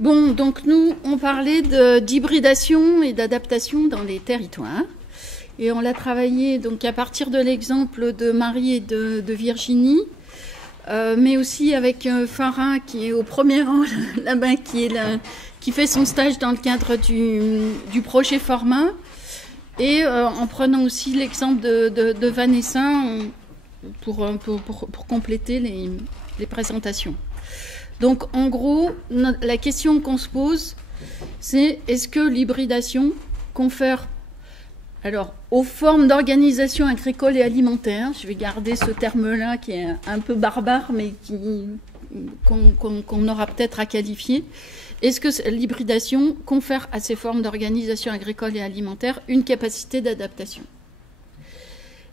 Bon, donc nous, on parlait d'hybridation et d'adaptation dans les territoires. Et on l'a travaillé donc à partir de l'exemple de Marie et de Virginie, mais aussi avec Farah qui est au premier rang là-bas, qui fait son stage dans le cadre du projet Format, et en prenant aussi l'exemple de Vanessa pour compléter les présentations. Donc en gros, la question qu'on se pose, c'est est-ce que l'hybridation confère aux formes d'organisation agricole et alimentaire, je vais garder ce terme-là qui est un peu barbare, mais qu'on aura peut-être à qualifier, est-ce que l'hybridation confère à ces formes d'organisation agricole et alimentaire une capacité d'adaptation ?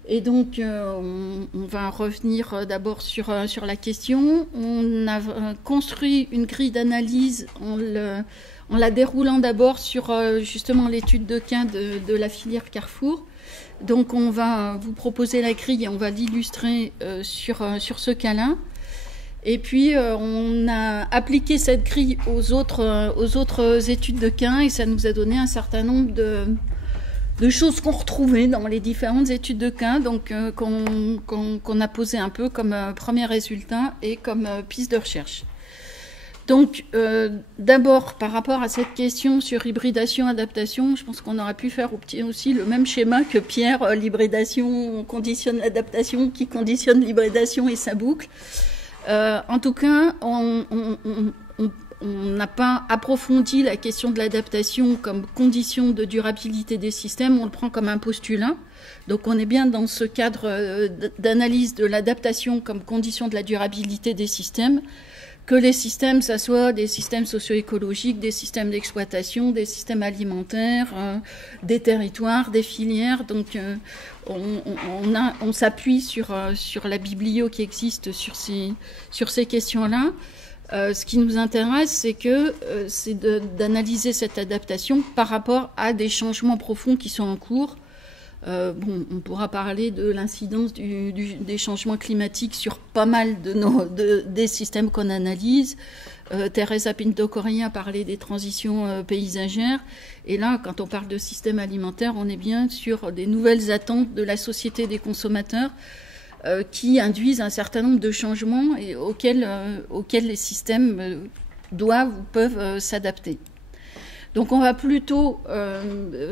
Et donc, on va revenir d'abord sur la question. On a construit une grille d'analyse en la déroulant d'abord sur justement l'étude de cas de la filière Carrefour. Donc, on va vous proposer la grille et on va l'illustrer sur ce cas-là. Et puis, on a appliqué cette grille aux autres études de cas et ça nous a donné un certain nombre de choses qu'on retrouvait dans les différentes études de cas, donc qu'on a posé un peu comme premier résultat et comme piste de recherche. Donc, d'abord, par rapport à cette question sur hybridation-adaptation, je pense qu'on aurait pu faire aussi le même schéma que Pierre, l'hybridation conditionne l'adaptation, qui conditionne l'hybridation et sa boucle. En tout cas, on n'a pas approfondi la question de l'adaptation comme condition de durabilité des systèmes, on le prend comme un postulat. Donc on est bien dans ce cadre d'analyse de l'adaptation comme condition de la durabilité des systèmes, que les systèmes, ça soit des systèmes socio-écologiques, des systèmes d'exploitation, des systèmes alimentaires, des territoires, des filières. Donc on s'appuie sur la biblio qui existe sur ces questions-là. Ce qui nous intéresse, c'est d'analyser cette adaptation par rapport à des changements profonds qui sont en cours. On pourra parler de l'incidence des changements climatiques sur pas mal des systèmes qu'on analyse. Teresa Pinto-Correa a parlé des transitions paysagères. Et là, quand on parle de système alimentaire, on est bien sur des nouvelles attentes de la société des consommateurs qui induisent un certain nombre de changements et auxquels les systèmes doivent ou peuvent s'adapter. Donc on va plutôt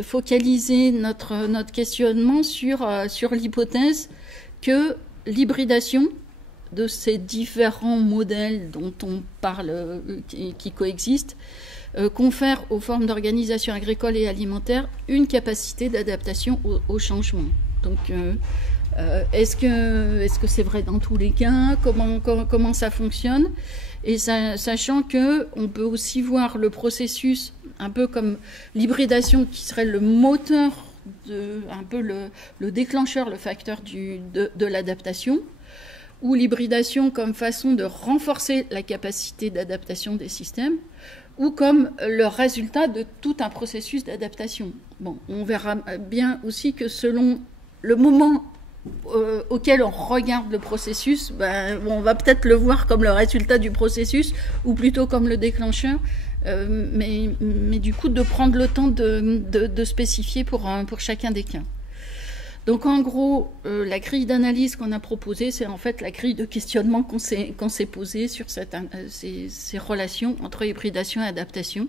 focaliser notre questionnement sur l'hypothèse que l'hybridation de ces différents modèles dont on parle, qui coexistent, confère aux formes d'organisation agricole et alimentaire une capacité d'adaptation au changement. Donc est-ce que c'est vrai dans tous les cas ? Comment ça fonctionne ? Et sachant qu'on peut aussi voir le processus un peu comme l'hybridation qui serait le moteur, un peu le déclencheur, le facteur de l'adaptation, ou l'hybridation comme façon de renforcer la capacité d'adaptation des systèmes, ou comme le résultat de tout un processus d'adaptation. Bon, on verra bien aussi que selon le moment auquel on regarde le processus, on va peut-être le voir comme le résultat du processus ou plutôt comme le déclencheur, mais du coup de prendre le temps de spécifier pour chacun des cas. Donc en gros, la grille d'analyse qu'on a proposée, c'est en fait la grille de questionnement qu'on s'est posée sur ces relations entre hybridation et adaptation.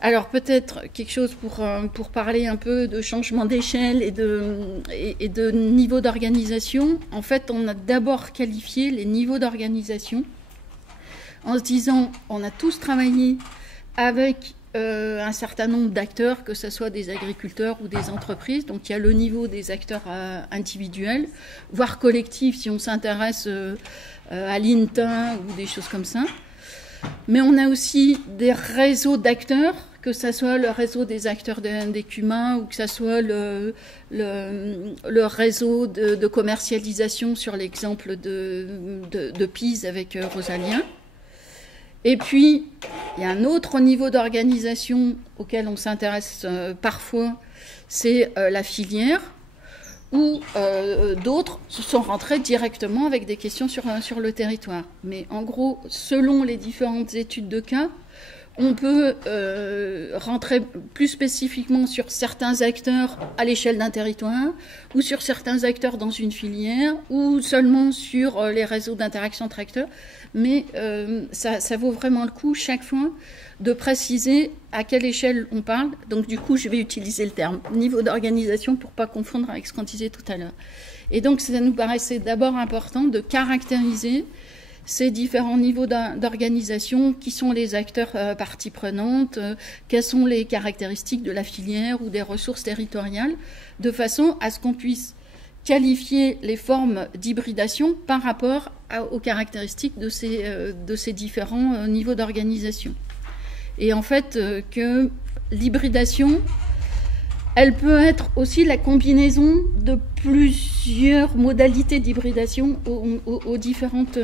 Alors peut-être quelque chose pour parler un peu de changement d'échelle et de niveau d'organisation. En fait, on a d'abord qualifié les niveaux d'organisation en se disant on a tous travaillé avec un certain nombre d'acteurs, que ce soit des agriculteurs ou des entreprises. Donc il y a le niveau des acteurs individuels, voire collectifs si on s'intéresse à l'INTA ou des choses comme ça. Mais on a aussi des réseaux d'acteurs, que ce soit le réseau des acteurs des cumin ou que ce soit le réseau de commercialisation sur l'exemple de Pise avec Rosalien. Et puis, il y a un autre niveau d'organisation auquel on s'intéresse parfois, c'est la filière, où d'autres se sont rentrés directement avec des questions sur le territoire. Mais en gros, selon les différentes études de cas, On peut rentrer plus spécifiquement sur certains acteurs à l'échelle d'un territoire, ou sur certains acteurs dans une filière, ou seulement sur les réseaux d'interaction entre acteurs. Mais ça vaut vraiment le coup, chaque fois, de préciser à quelle échelle on parle. Donc du coup, je vais utiliser le terme niveau d'organisation pour ne pas confondre avec ce qu'on disait tout à l'heure. Et donc, ça nous paraissait d'abord important de caractériser ces différents niveaux d'organisation, qui sont les acteurs parties prenantes, quelles sont les caractéristiques de la filière ou des ressources territoriales, de façon à ce qu'on puisse qualifier les formes d'hybridation par rapport aux caractéristiques de ces différents niveaux d'organisation. Et en fait, que l'hybridation, elle peut être aussi la combinaison de plusieurs modalités d'hybridation aux différentes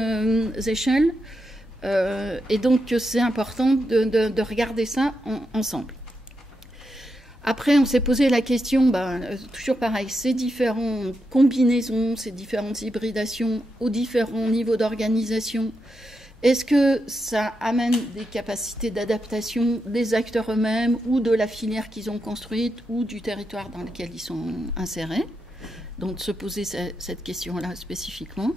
échelles. Et donc, c'est important de regarder ça ensemble. Après, on s'est posé la question, toujours pareil, ces différentes combinaisons, ces différentes hybridations aux différents niveaux d'organisation, est-ce que ça amène des capacités d'adaptation des acteurs eux-mêmes ou de la filière qu'ils ont construite ou du territoire dans lequel ils sont insérés? Donc, se poser cette question-là spécifiquement.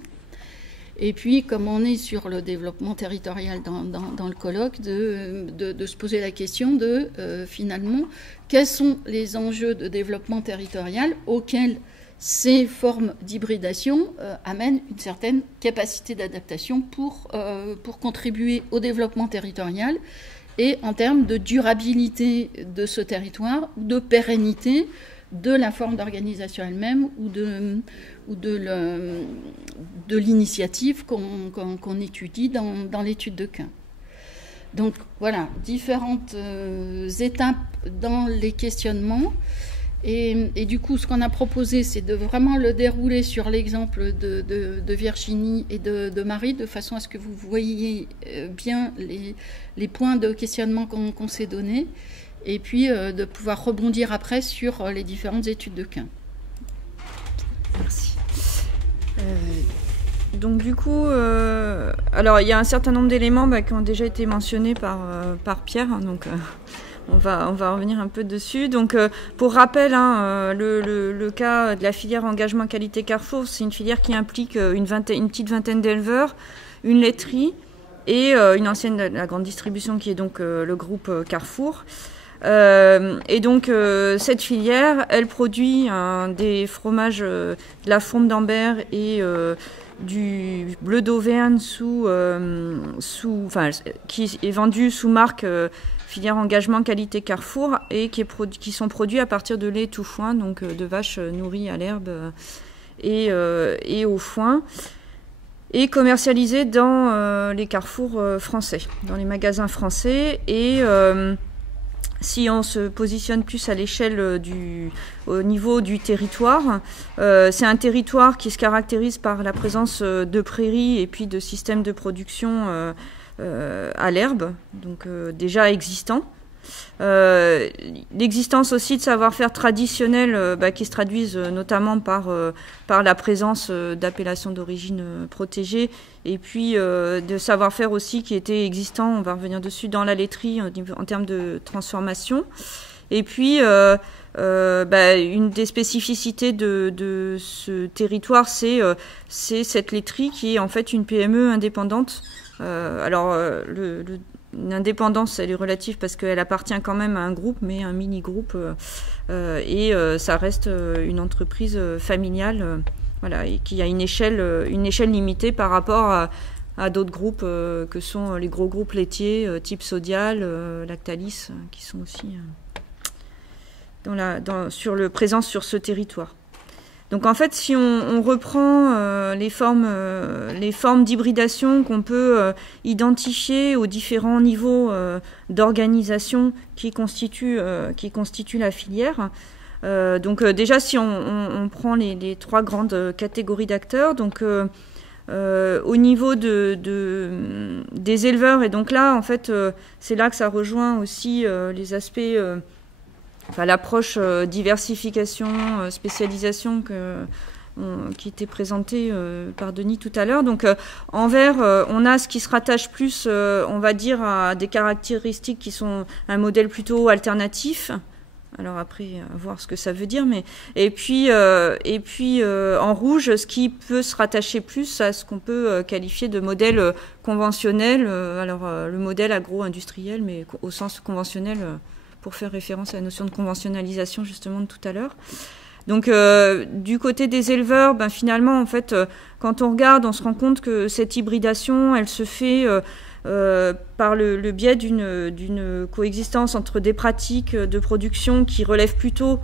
Et puis, comme on est sur le développement territorial dans le colloque, de se poser la question de, finalement, quels sont les enjeux de développement territorial auxquels ces formes d'hybridation amènent une certaine capacité d'adaptation pour contribuer au développement territorial et en termes de durabilité de ce territoire, de pérennité de la forme d'organisation elle-même ou de l'initiative qu'on étudie dans l'étude de cas. Donc voilà, différentes étapes dans les questionnements. Et du coup, ce qu'on a proposé, c'est de vraiment le dérouler sur l'exemple de Virginie et de Marie, de façon à ce que vous voyiez bien les points de questionnement qu'on s'est donnés, et puis de pouvoir rebondir après sur les différentes études de cas. Merci. Donc du coup, alors il y a un certain nombre d'éléments qui ont déjà été mentionnés par Pierre, donc on va revenir un peu dessus. Donc pour rappel, le cas de la filière engagement qualité Carrefour, c'est une filière qui implique une petite vingtaine d'éleveurs, une laiterie et une ancienne de la grande distribution qui est donc le groupe Carrefour. Et donc cette filière, elle produit des fromages de la fourme d'Ambert et du bleu d'Auvergne qui est vendu sous marque filière engagement qualité Carrefour et qui sont produits à partir de lait tout foin, donc de vaches nourries à l'herbe et au foin, et commercialisés dans les carrefours français, dans les magasins français. Et si on se positionne plus à l'échelle au niveau du territoire, c'est un territoire qui se caractérise par la présence de prairies et puis de systèmes de production à l'herbe, donc déjà existants. L'existence aussi de savoir-faire traditionnels qui se traduisent notamment par la présence d'appellations d'origine protégée, et puis de savoir-faire aussi qui étaient existants, on va revenir dessus, dans la laiterie en termes de transformation. Et puis une des spécificités de ce territoire, c'est cette laiterie qui est en fait une PME indépendante. Une indépendance, elle est relative parce qu'elle appartient quand même à un groupe, mais un mini-groupe, et ça reste une entreprise familiale, et qui a une échelle limitée par rapport à d'autres groupes que sont les gros groupes laitiers type Sodial, Lactalis, qui sont aussi présents sur ce territoire. Donc en fait, si on reprend les formes d'hybridation qu'on peut identifier aux différents niveaux d'organisation qui constituent la filière, donc déjà si on prend les trois grandes catégories d'acteurs, donc au niveau des éleveurs, et donc là en fait c'est là que ça rejoint aussi les aspects l'approche diversification, spécialisation qui était présenté par Denis tout à l'heure. Donc en vert, on a ce qui se rattache plus, on va dire, à des caractéristiques qui sont un modèle plutôt alternatif. Alors après, à voir ce que ça veut dire. Et puis en rouge, ce qui peut se rattacher plus à ce qu'on peut qualifier de modèle conventionnel. Alors le modèle agro-industriel, mais au sens conventionnel, pour faire référence à la notion de conventionnalisation justement de tout à l'heure. Donc du côté des éleveurs, finalement, en fait, quand on regarde, on se rend compte que cette hybridation, elle se fait par le biais d'une coexistence entre des pratiques de production qui relèvent plutôt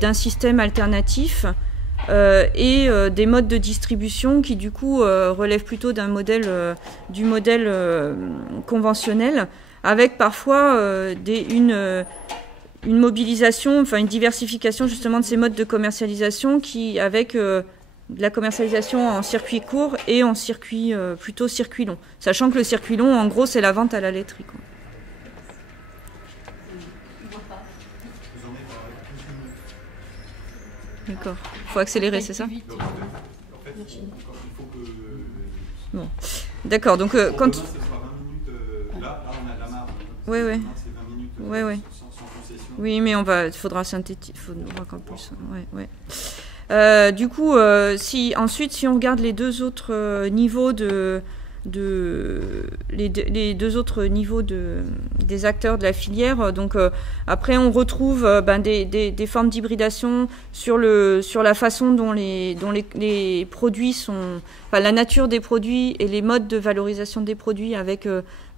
d'un système alternatif et des modes de distribution qui, du coup, relèvent plutôt du modèle conventionnel, avec parfois une mobilisation, enfin une diversification justement de ces modes de commercialisation avec de la commercialisation en circuit court et en circuit plutôt circuit long. Sachant que le circuit long, en gros, c'est la vente à la laiterie, quoi. D'accord. Il faut accélérer, c'est ça ? Bon. D'accord. Donc quand. Oui, oui. Oui, oui. Oui, mais il faudra synthétiser, il faudra qu'en plus. Ouais. Du coup, si on regarde les deux autres niveaux des acteurs de la filière, donc après on retrouve des formes d'hybridation sur la façon dont les produits sont, enfin la nature des produits et les modes de valorisation des produits, avec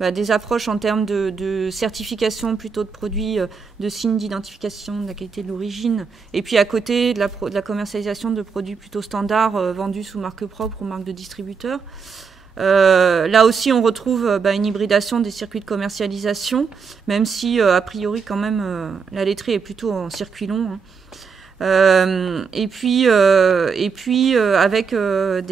des approches en termes de certification plutôt de produits, de signes d'identification de la qualité de l'origine, et puis à côté de la commercialisation de produits plutôt standards vendus sous marque propre ou marque de distributeur. Là aussi, on retrouve une hybridation des circuits de commercialisation, même si, a priori, quand même, la laiterie est plutôt en circuit long. Hein. Et puis avec là,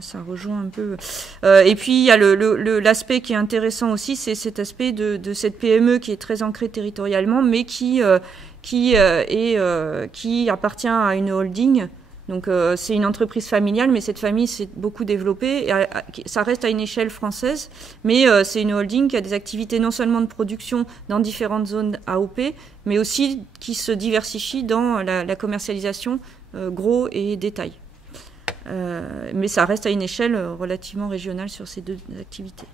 ça rejoint un peu. Et puis, il y a l'aspect qui est intéressant aussi, c'est cet aspect de cette PME qui est très ancrée territorialement, mais qui appartient à une holding. Donc c'est une entreprise familiale, mais cette famille s'est beaucoup développée. Ça reste à une échelle française, mais c'est une holding qui a des activités non seulement de production dans différentes zones AOP, mais aussi qui se diversifie dans la commercialisation gros et détail. Mais ça reste à une échelle relativement régionale sur ces deux activités.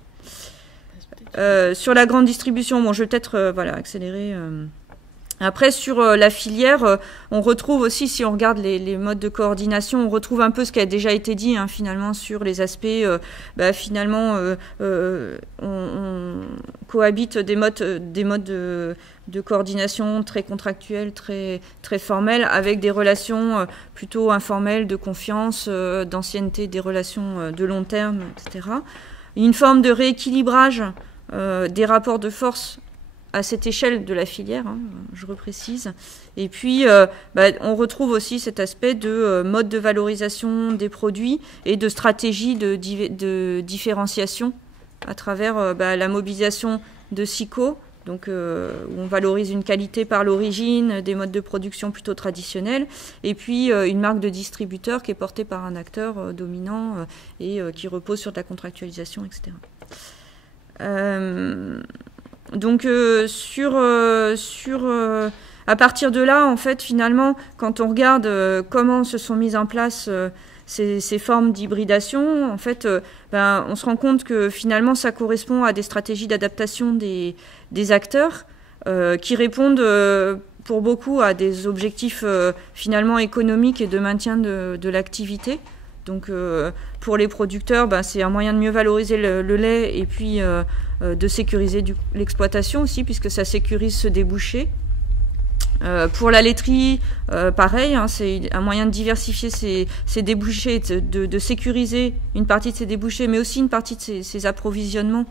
Sur la grande distribution, bon, je vais peut-être accélérer. Après, sur la filière, on retrouve aussi, si on regarde les modes de coordination, on retrouve un peu ce qui a déjà été dit, hein, finalement, sur les aspects, on cohabite des modes de coordination très contractuels, très, très formels, avec des relations plutôt informelles, de confiance, d'ancienneté, des relations de long terme, etc. Une forme de rééquilibrage des rapports de force à cette échelle de la filière, hein, je reprécise. Et puis, on retrouve aussi cet aspect de mode de valorisation des produits et de stratégie de différenciation à travers la mobilisation de SICO, donc où on valorise une qualité par l'origine, des modes de production plutôt traditionnels, et puis une marque de distributeur qui est portée par un acteur dominant et qui repose sur de la contractualisation, etc. Donc à partir de là, en fait, finalement, quand on regarde comment se sont mises en place ces formes d'hybridation, en fait, on se rend compte que finalement, ça correspond à des stratégies d'adaptation des acteurs qui répondent pour beaucoup à des objectifs finalement économiques et de maintien de l'activité. Donc pour les producteurs, c'est un moyen de mieux valoriser le lait et puis de sécuriser l'exploitation aussi, puisque ça sécurise ce débouché. Pour la laiterie, pareil, hein, c'est un moyen de diversifier ces débouchés, de sécuriser une partie de ces débouchés, mais aussi une partie de ces approvisionnements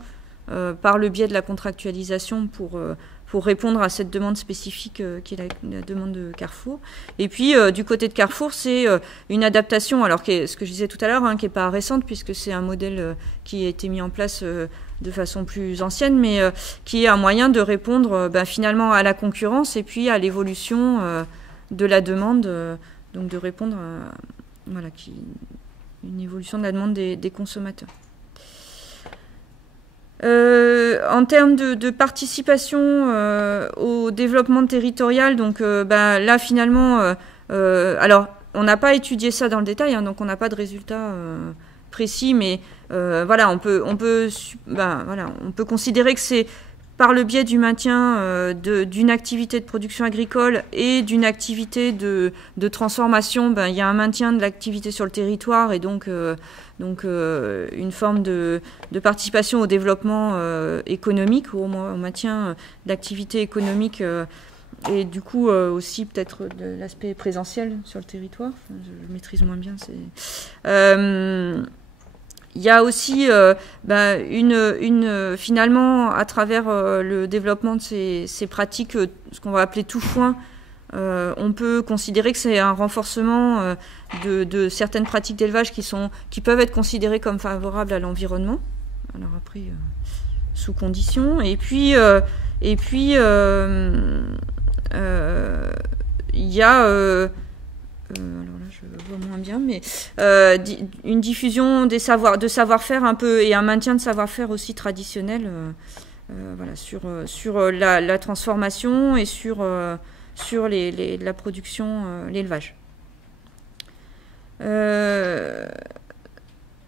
par le biais de la contractualisation pour répondre à cette demande spécifique qui est la demande de Carrefour. Et puis, du côté de Carrefour, c'est une adaptation, alors ce que je disais tout à l'heure, hein, qui n'est pas récente, puisque c'est un modèle qui a été mis en place de façon plus ancienne, mais qui est un moyen de répondre finalement à la concurrence et puis à l'évolution de la demande, donc de répondre à une évolution de la demande des consommateurs. En termes de participation au développement territorial, donc là finalement, alors on n'a pas étudié ça dans le détail, donc on n'a pas de résultats précis, mais on peut considérer que c'est par le biais du maintien d'une activité de production agricole et d'une activité de transformation, il y a un maintien de l'activité sur le territoire et donc une forme de participation au développement économique, ou au maintien de l'activité économique et du coup aussi peut-être de l'aspect présentiel sur le territoire. Je maîtrise moins bien. Il y a aussi finalement, à travers le développement de ces pratiques, ce qu'on va appeler tout foin, on peut considérer que c'est un renforcement de certaines pratiques d'élevage qui peuvent être considérées comme favorables à l'environnement. Alors après, sous conditions. Et puis il y a alors là, je vois moins bien, mais une diffusion de savoir-faire un peu et un maintien de savoir-faire aussi traditionnel, sur la transformation et sur la production, l'élevage.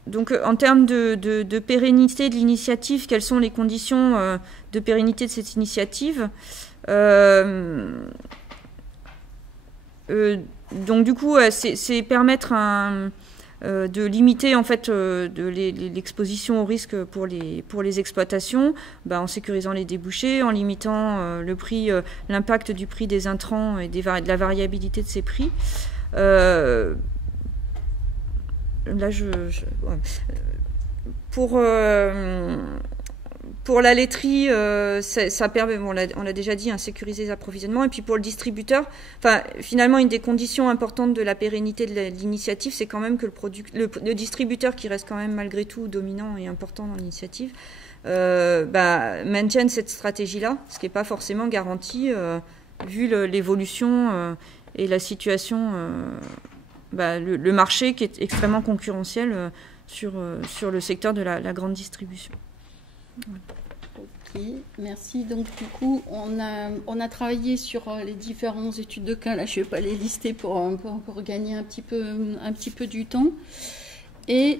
Donc, en termes de pérennité de l'initiative, quelles sont les conditions de pérennité de cette initiative? Donc du coup, c'est permettre de limiter en fait l'exposition au risque pour les exploitations, en sécurisant les débouchés, en limitant l'impact du prix des intrants et de la variabilité de ces prix. Là, pour la laiterie, ça permet, on l'a déjà dit, sécuriser les approvisionnements. Et puis pour le distributeur, finalement, une des conditions importantes de la pérennité de l'initiative, c'est quand même que le distributeur, qui reste quand même malgré tout dominant et important dans l'initiative, maintienne cette stratégie-là, ce qui n'est pas forcément garanti vu l'évolution et la situation, le marché qui est extrêmement concurrentiel sur le secteur de la grande distribution. Ok, merci. Donc du coup, on a travaillé sur les différentes études de cas. Là, je ne vais pas les lister pour gagner un petit peu du temps. Et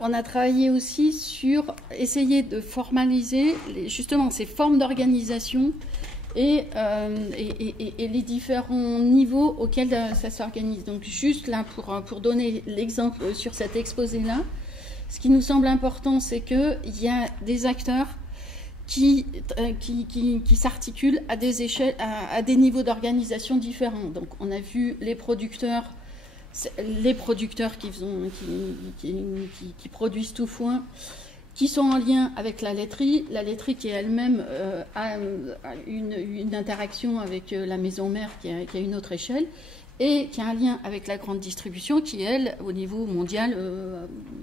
on a travaillé aussi sur essayer de formaliser justement ces formes d'organisation et les différents niveaux auxquels ça s'organise. Donc juste là, pour donner l'exemple sur cet exposé-là, ce qui nous semble important, c'est qu'il y a des acteurs qui s'articulent à des échelles, à des niveaux d'organisation différents. Donc, on a vu les producteurs qui produisent tout foin, qui sont en lien avec la laiterie qui elle-même a une interaction avec la maison mère qui a une autre échelle, et qui a un lien avec la grande distribution qui, elle, au niveau mondial,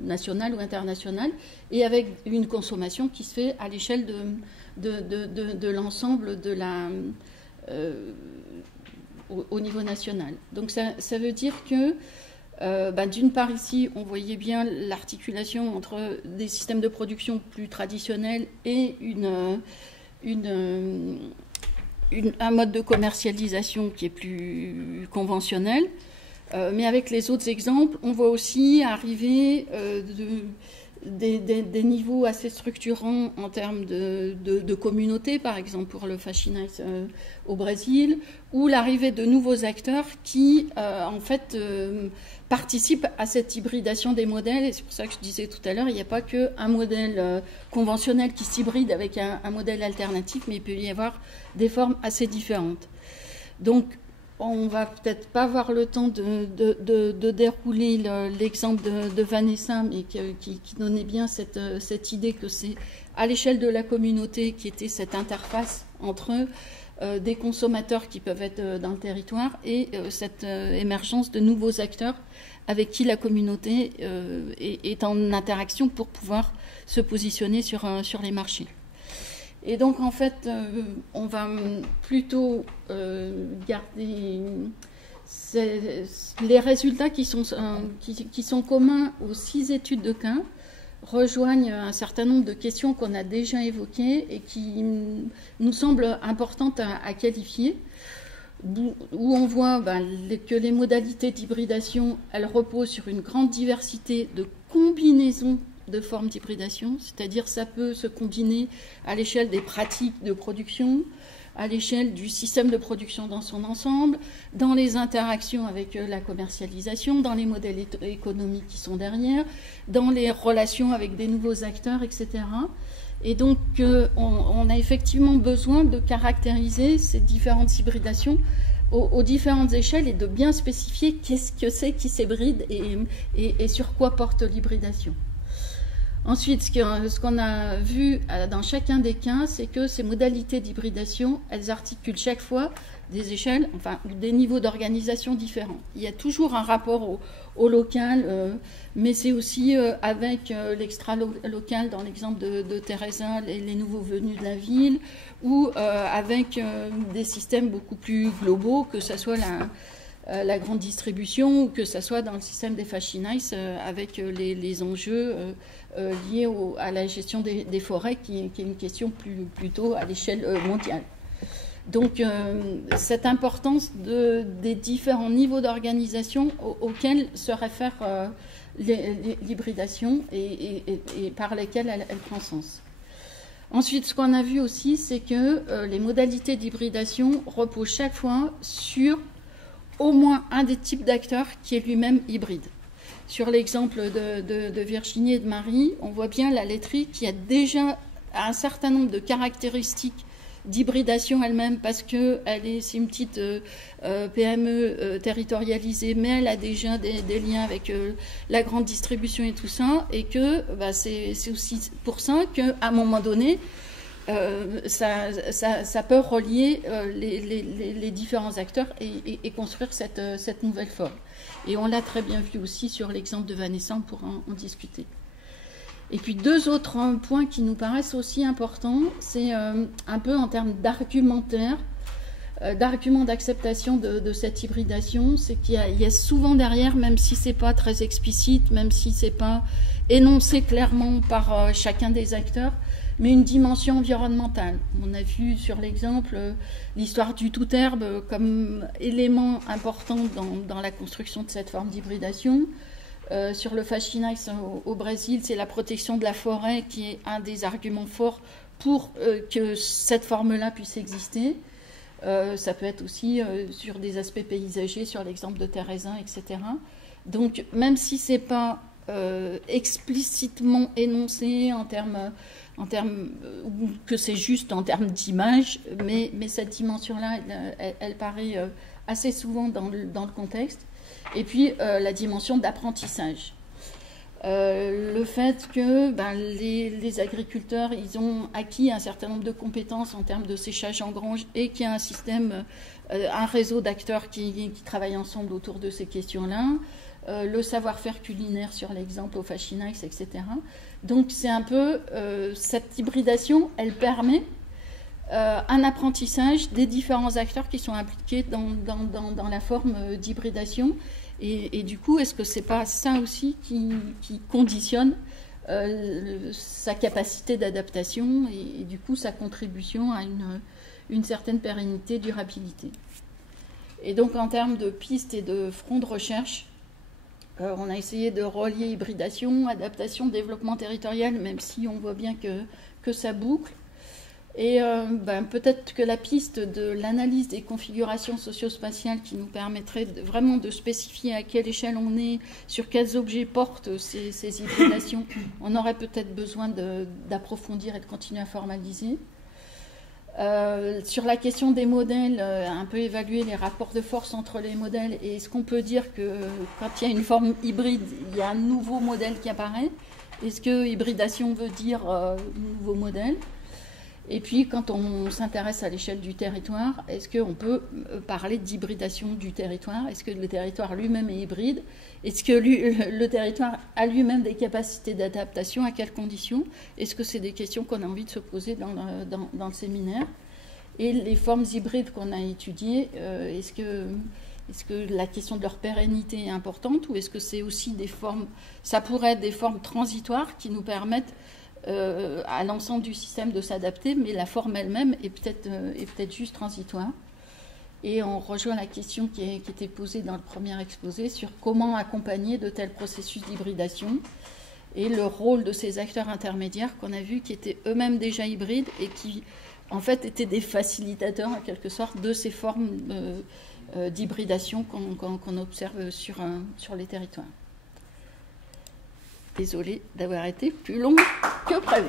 national ou international, et avec une consommation qui se fait à l'échelle de l'ensemble au niveau national. Donc ça veut dire que, d'une part ici, on voyait bien l'articulation entre des systèmes de production plus traditionnels et un mode de commercialisation qui est plus conventionnel. Mais avec les autres exemples, on voit aussi arriver des niveaux assez structurants en termes de communauté, par exemple pour le Faxinais au Brésil, ou l'arrivée de nouveaux acteurs qui, participent à cette hybridation des modèles. Et c'est pour ça que je disais tout à l'heure, il n'y a pas qu'un modèle conventionnel qui s'hybride avec un modèle alternatif, mais il peut y avoir des formes assez différentes. Donc, on va peut-être pas avoir le temps de dérouler l'exemple de Vanessa, mais qui donnait bien cette idée que c'est à l'échelle de la communauté qui était cette interface entre des consommateurs qui peuvent être dans le territoire et cette émergence de nouveaux acteurs avec qui la communauté est en interaction pour pouvoir se positionner sur les marchés. Et donc, en fait, on va plutôt garder Les résultats qui sont communs aux 6 études de cas rejoignent un certain nombre de questions qu'on a déjà évoquées et qui nous semblent importantes à qualifier, où on voit que les modalités d'hybridation, elles reposent sur une grande diversité de combinaisons de formes d'hybridation, c'est-à-dire ça peut se combiner à l'échelle des pratiques de production, à l'échelle du système de production dans son ensemble, dans les interactions avec la commercialisation, dans les modèles économiques qui sont derrière, dans les relations avec des nouveaux acteurs, etc. Et donc, on a effectivement besoin de caractériser ces différentes hybridations aux différentes échelles et de bien spécifier qu'est-ce que c'est qui s'hybride et sur quoi porte l'hybridation. Ensuite, ce qu'on a vu dans chacun des cas, c'est que ces modalités d'hybridation, elles articulent chaque fois des échelles, enfin des niveaux d'organisation différents. Il y a toujours un rapport au local, mais c'est aussi avec l'extra-local, dans l'exemple de Teresa, les nouveaux venus de la ville, ou avec des systèmes beaucoup plus globaux, que ce soit la grande distribution, ou que ce soit dans le système des Fashion Nice, avec les enjeux liés à la gestion des forêts, qui est une question plutôt à l'échelle mondiale. Donc, cette importance des différents niveaux d'organisation auxquels se réfère l'hybridation et par lesquels elle prend sens. Ensuite, ce qu'on a vu aussi, c'est que les modalités d'hybridation reposent chaque fois sur au moins un des types d'acteurs qui est lui-même hybride. Sur l'exemple de Virginie et de Marie, on voit bien la laiterie qui a déjà un certain nombre de caractéristiques d'hybridation elle-même, parce que c'est une petite PME territorialisée, mais elle a déjà des liens avec la grande distribution et tout ça, et que c'est aussi pour ça qu'à un moment donné, ça peut relier les différents acteurs et construire cette nouvelle forme. Et on l'a très bien vu aussi sur l'exemple de Vanessa, on pourra en discuter. Et puis 2 autres points qui nous paraissent aussi importants, c'est un peu en termes d'argumentaire, d'argument d'acceptation de cette hybridation, c'est qu'il y a souvent derrière, même si c'est pas très explicite, même si c'est pas énoncé clairement par chacun des acteurs, mais une dimension environnementale. On a vu sur l'exemple l'histoire du tout-herbe comme élément important dans la construction de cette forme d'hybridation. Sur le Fashion Nice au Brésil, c'est la protection de la forêt qui est un des arguments forts pour que cette forme-là puisse exister. Ça peut être aussi sur des aspects paysagers, sur l'exemple de Teresa, etc. Donc, même si ce n'est pas explicitement énoncé en termes que c'est juste en termes d'image, mais cette dimension-là, elle paraît assez souvent dans le contexte. Et puis la dimension d'apprentissage. Le fait que les agriculteurs, ils ont acquis un certain nombre de compétences en termes de séchage en grange et qu'il y a un système, un réseau d'acteurs qui travaillent ensemble autour de ces questions-là. Le savoir-faire culinaire sur l'exemple au Fashion Nice, etc. Donc c'est un peu cette hybridation, elle permet un apprentissage des différents acteurs qui sont impliqués dans la forme d'hybridation. Et du coup, est-ce que c'est pas ça aussi qui conditionne sa capacité d'adaptation et du coup sa contribution à une certaine pérennité, durabilité. Et donc en termes de pistes et de fronts de recherche, on a essayé de relier hybridation, adaptation, développement territorial, même si on voit bien que ça boucle. Et peut-être que la piste de l'analyse des configurations socio-spatiales qui nous permettrait vraiment de spécifier à quelle échelle on est, sur quels objets portent ces hybridations, on aurait peut-être besoin d'approfondir et de continuer à formaliser. Sur la question des modèles, un peu évaluer les rapports de force entre les modèles, et est-ce qu'on peut dire que quand il y a une forme hybride, il y a un nouveau modèle qui apparaît? Est-ce que hybridation veut dire nouveau modèle? Et puis, quand on s'intéresse à l'échelle du territoire, est-ce qu'on peut parler d'hybridation du territoire? Est-ce que le territoire lui-même est hybride? Est-ce que le territoire a lui-même des capacités d'adaptation? À quelles conditions? Est-ce que c'est des questions qu'on a envie de se poser dans le séminaire? Et les formes hybrides qu'on a étudiées, est-ce Est-ce que la question de leur pérennité est importante ou est-ce que c'est aussi des formes, ça pourrait être des formes transitoires qui nous permettent à l'ensemble du système de s'adapter, mais la forme elle-même est peut-être juste transitoire. Et on rejoint la question qui était posée dans le premier exposé sur comment accompagner de tels processus d'hybridation et le rôle de ces acteurs intermédiaires qu'on a vus qui étaient eux-mêmes déjà hybrides et qui en fait étaient des facilitateurs en quelque sorte de ces formes d'hybridation qu'on observe sur les territoires. Désolée d'avoir été plus longue que prévu.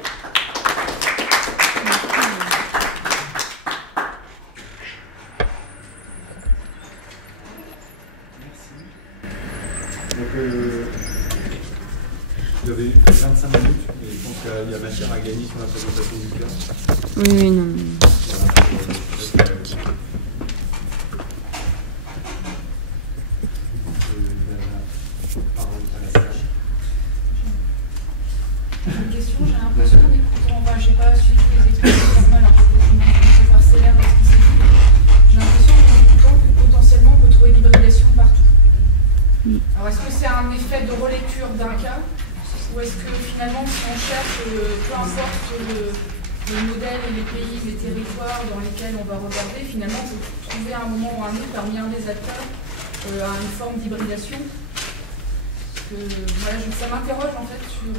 Donc, vous avez 25 minutes, et je pense qu'il y a matière à gagner sur la présentation du cas. Oui, non. Une question, j'ai l'impression en écoutant, enfin, j'ai pas suivi les explications normales, alors peut-être que je vais parcellaire de ce qui s'est dit. J'ai l'impression en écoutant que potentiellement on peut trouver l'hybridation partout. Alors est-ce que c'est un effet de relecture d'un cas, ou est-ce que finalement si on cherche, peu importe le modèle et les pays, les territoires dans lesquels on va regarder, finalement on peut trouver à un moment ou à un autre parmi un des acteurs à une forme d'hybridation. Voilà, ça m'interroge en fait sur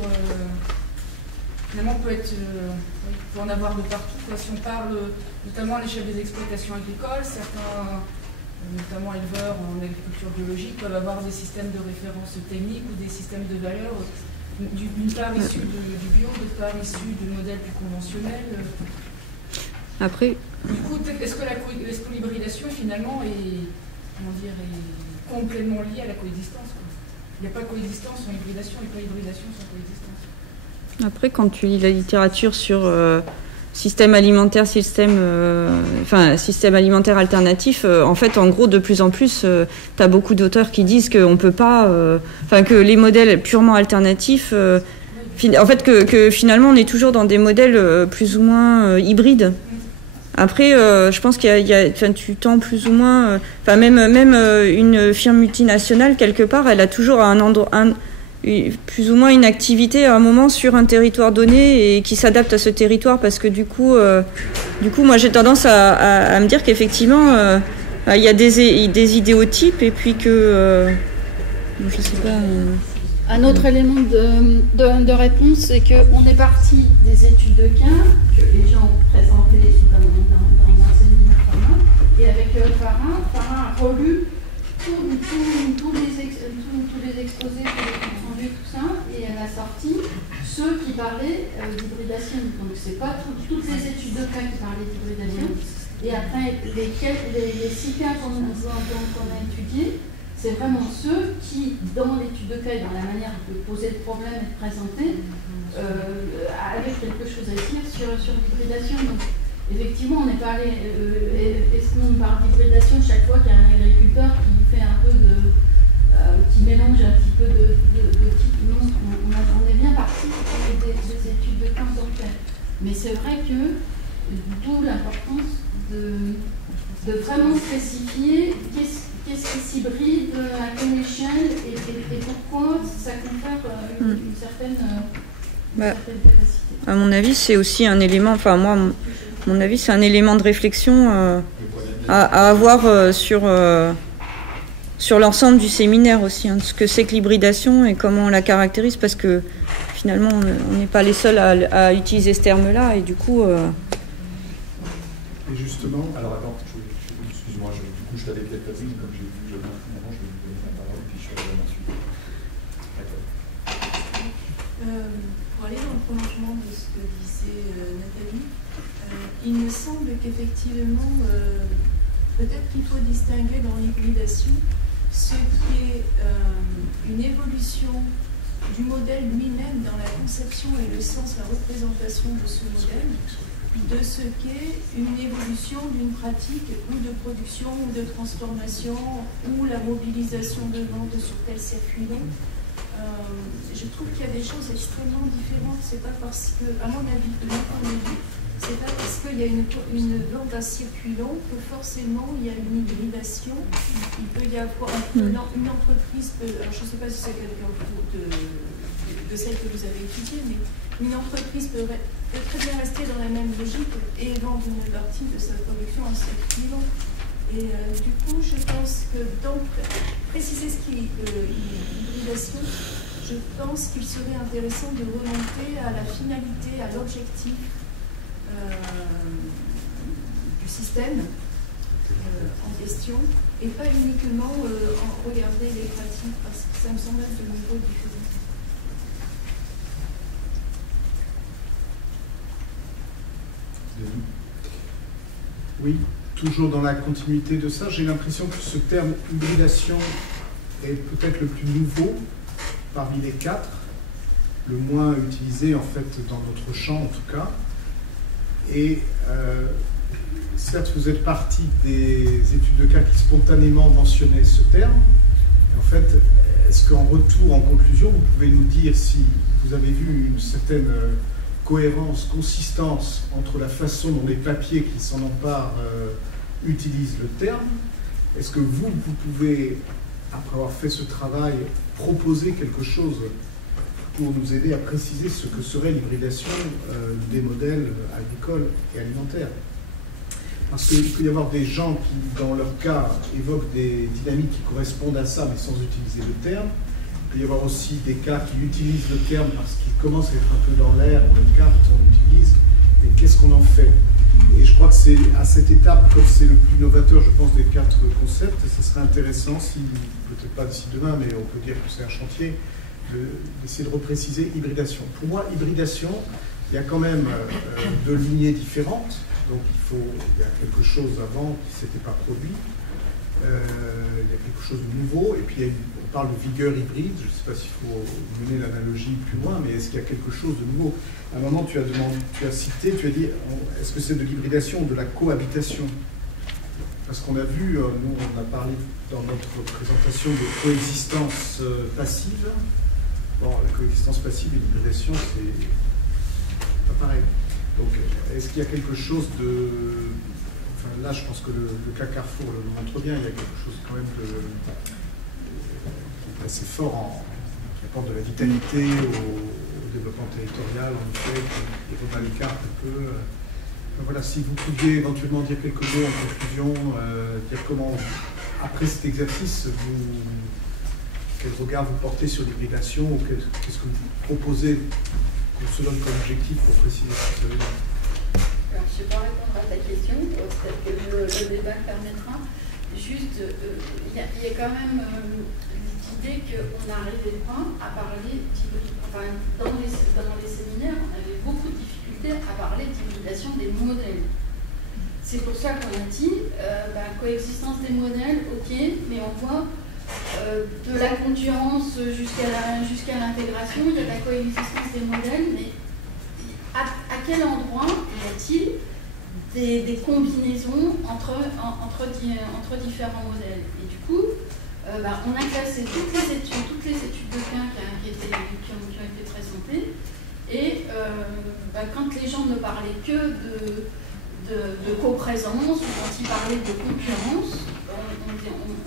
finalement on peut en avoir de partout quoi. Si on parle notamment à l'échelle des exploitations agricoles, certains notamment éleveurs en agriculture biologique peuvent avoir des systèmes de référence techniques ou des systèmes de valeur d'une part issus du bio, d'autre part issus du modèle plus conventionnel. Après, du coup, est-ce que l'hybridation finalement est complètement liée à la coexistence quoi. Il n'y a pas coexistence sans hybridation et pas hybridation sans coexistence. Après, quand tu lis la littérature sur système alimentaire, système alimentaire alternatif, en fait, en gros, de plus en plus, tu as beaucoup d'auteurs qui disent qu'on peut pas, que les modèles purement alternatifs, en fait, que finalement, on est toujours dans des modèles plus ou moins hybrides. Après, je pense tu tends plus ou moins, même une firme multinationale quelque part, elle a toujours plus ou moins une activité à un moment sur un territoire donné et qui s'adapte à ce territoire parce que du coup, moi j'ai tendance à me dire qu'effectivement, il y a des idéotypes et puis que, je sais pas. Un autre élément de réponse, c'est qu'on est parti des études de cas que les gens présentaient dans un séminaire commun, et avec Farah a relu tous les exposés, tous les comptes rendus, tout ça, et elle a sorti ceux qui parlaient d'hybridation. Donc c'est pas toutes les études de cas qui parlaient d'hybridation, et après les 6 cas qu'on a étudiés, c'est vraiment ceux qui, dans l'étude de cas et dans la manière de poser le problème et de présenter, avaient quelque chose à dire sur l'hybridation. Donc, effectivement, on n'est pas allé. Est-ce qu'on parle d'hybridation chaque fois qu'il y a un agriculteur qui fait un peu qui mélange un petit peu de type? Non, on est bien parti des études de cas en fait. Mais c'est vrai que, d'où l'importance de vraiment spécifier qu'est-ce qui s'hybride, à quelle échelle et pourquoi ça confère une certaine capacité. À mon avis, c'est aussi un élément, à mon avis, c'est un élément de réflexion à avoir sur l'ensemble du séminaire aussi, ce que c'est que l'hybridation et comment on la caractérise, parce que finalement, on n'est pas les seuls à utiliser ce terme-là, et du coup... Et justement, alors attends, excuse-moi, je t'avais peut-être pas dit, comme j'ai vu, je vais vous donner la parole, puis je vais ensuite. Pour aller dans le prolongement de ce que disait Nathalie, il me semble qu'effectivement, peut-être qu'il faut distinguer dans l'hybridation ce qui est une évolution du modèle lui-même dans la conception et le sens, la représentation de ce modèle, de ce qu'est une évolution d'une pratique ou de production ou de transformation ou la mobilisation de vente sur tel circuit long. Je trouve qu'il y a des choses extrêmement différentes. C'est pas parce que, à mon avis, de mon point de vue, c'est pas parce qu'il y a une vente à circuit long que forcément il y a une hybridation il peut y avoir une entreprise, alors je ne sais pas si c'est quelqu'un de celle que vous avez étudiée, mais une entreprise peut très bien rester dans la même logique et vendre une partie de sa production à un certain niveau. Et du coup, je pense que dans préciser ce qui est l'hybridation, je pense qu'il serait intéressant de remonter à la finalité, à l'objectif du système en question, et pas uniquement regarder les pratiques, parce que ça me semble être de nouveau différent. Oui, toujours dans la continuité de ça, j'ai l'impression que ce terme hybridation est peut-être le plus nouveau parmi les quatre, le moins utilisé en fait dans notre champ en tout cas. Et certes, vous êtes parti des études de cas qui spontanément mentionnaient ce terme. Et en fait, est-ce qu'en retour, en conclusion, vous pouvez nous dire si vous avez vu une certaine cohérence, consistance entre la façon dont les papiers qui s'en emparent utilisent le terme? Est-ce que vous pouvez, après avoir fait ce travail, proposer quelque chose pour nous aider à préciser ce que serait l'hybridation des modèles agricoles et alimentaires? Parce qu'il peut y avoir des gens qui, dans leur cas, évoquent des dynamiques qui correspondent à ça, mais sans utiliser le terme. Il peut y avoir aussi des cas qui utilisent le terme parce qu'ils commencent à être un peu dans l'air, on le capte, on l'utilise, et qu'est-ce qu'on en fait? Et je crois que c'est à cette étape, comme c'est le plus novateur, je pense, des quatre concepts, et ce serait intéressant, si peut-être pas d'ici demain, mais on peut dire que c'est un chantier, d'essayer de repréciser hybridation. Pour moi, hybridation, il y a quand même deux lignées différentes. Donc il y a quelque chose avant qui ne s'était pas produit, il y a quelque chose de nouveau, et puis on parle de vigueur hybride, je ne sais pas s'il faut mener l'analogie plus loin, mais est-ce qu'il y a quelque chose de nouveau? À un moment, tu as cité, tu as dit, est-ce que c'est de l'hybridation ou de la cohabitation? Parce qu'on a vu, nous on a parlé dans notre présentation de coexistence passive. Bon, la coexistence passive et l'hybridation, c'est pas pareil. Donc, est-ce qu'il y a quelque chose de... Enfin, là, je pense que le cas Carrefour le montre bien, il y a quelque chose quand même assez fort qui apporte de la vitalité au développement territorial, en effet, qui rebat les cartes un peu. Voilà, si vous pouviez éventuellement dire quelques mots en conclusion, dire comment, après cet exercice, quel regard vous portez sur l'hybridation, ou qu'est-ce que vous proposez qu'on se donne comme objectif pour préciser ce que ça veut dire. Alors, je ne vais pas répondre à ta question, peut-être que le débat permettra. Juste, il y a quand même l'idée qu'on n'arrivait pas à parler d'hybridation. Enfin, dans les séminaires, on avait beaucoup de difficultés à parler d'hybridation des modèles. C'est pour ça qu'on a dit, coexistence des modèles, ok, mais on voit de la concurrence jusqu'à l'intégration, il y a la coexistence des modèles, mais à quel endroit y a-t-il des combinaisons entre différents modèles? Et du coup, on a classé toutes les études de cas qui ont été présentées, et quand les gens ne parlaient que de coprésence, ou quand ils parlaient de concurrence,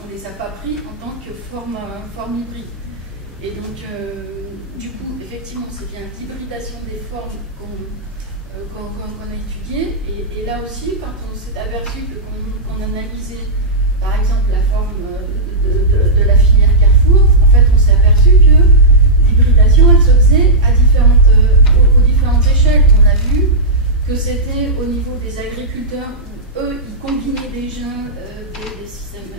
on ne les a pas pris en tant que forme hybride. Et donc, du coup, effectivement, c'est bien l'hybridation des formes qu'on a étudiées. Et là aussi, quand on s'est aperçu qu'on analysait, par exemple, la forme de la filière Carrefour, en fait, on s'est aperçu que l'hybridation, elle se faisait aux différentes échelles. On a vu que c'était au niveau des agriculteurs où eux, ils combinaient déjà des systèmes,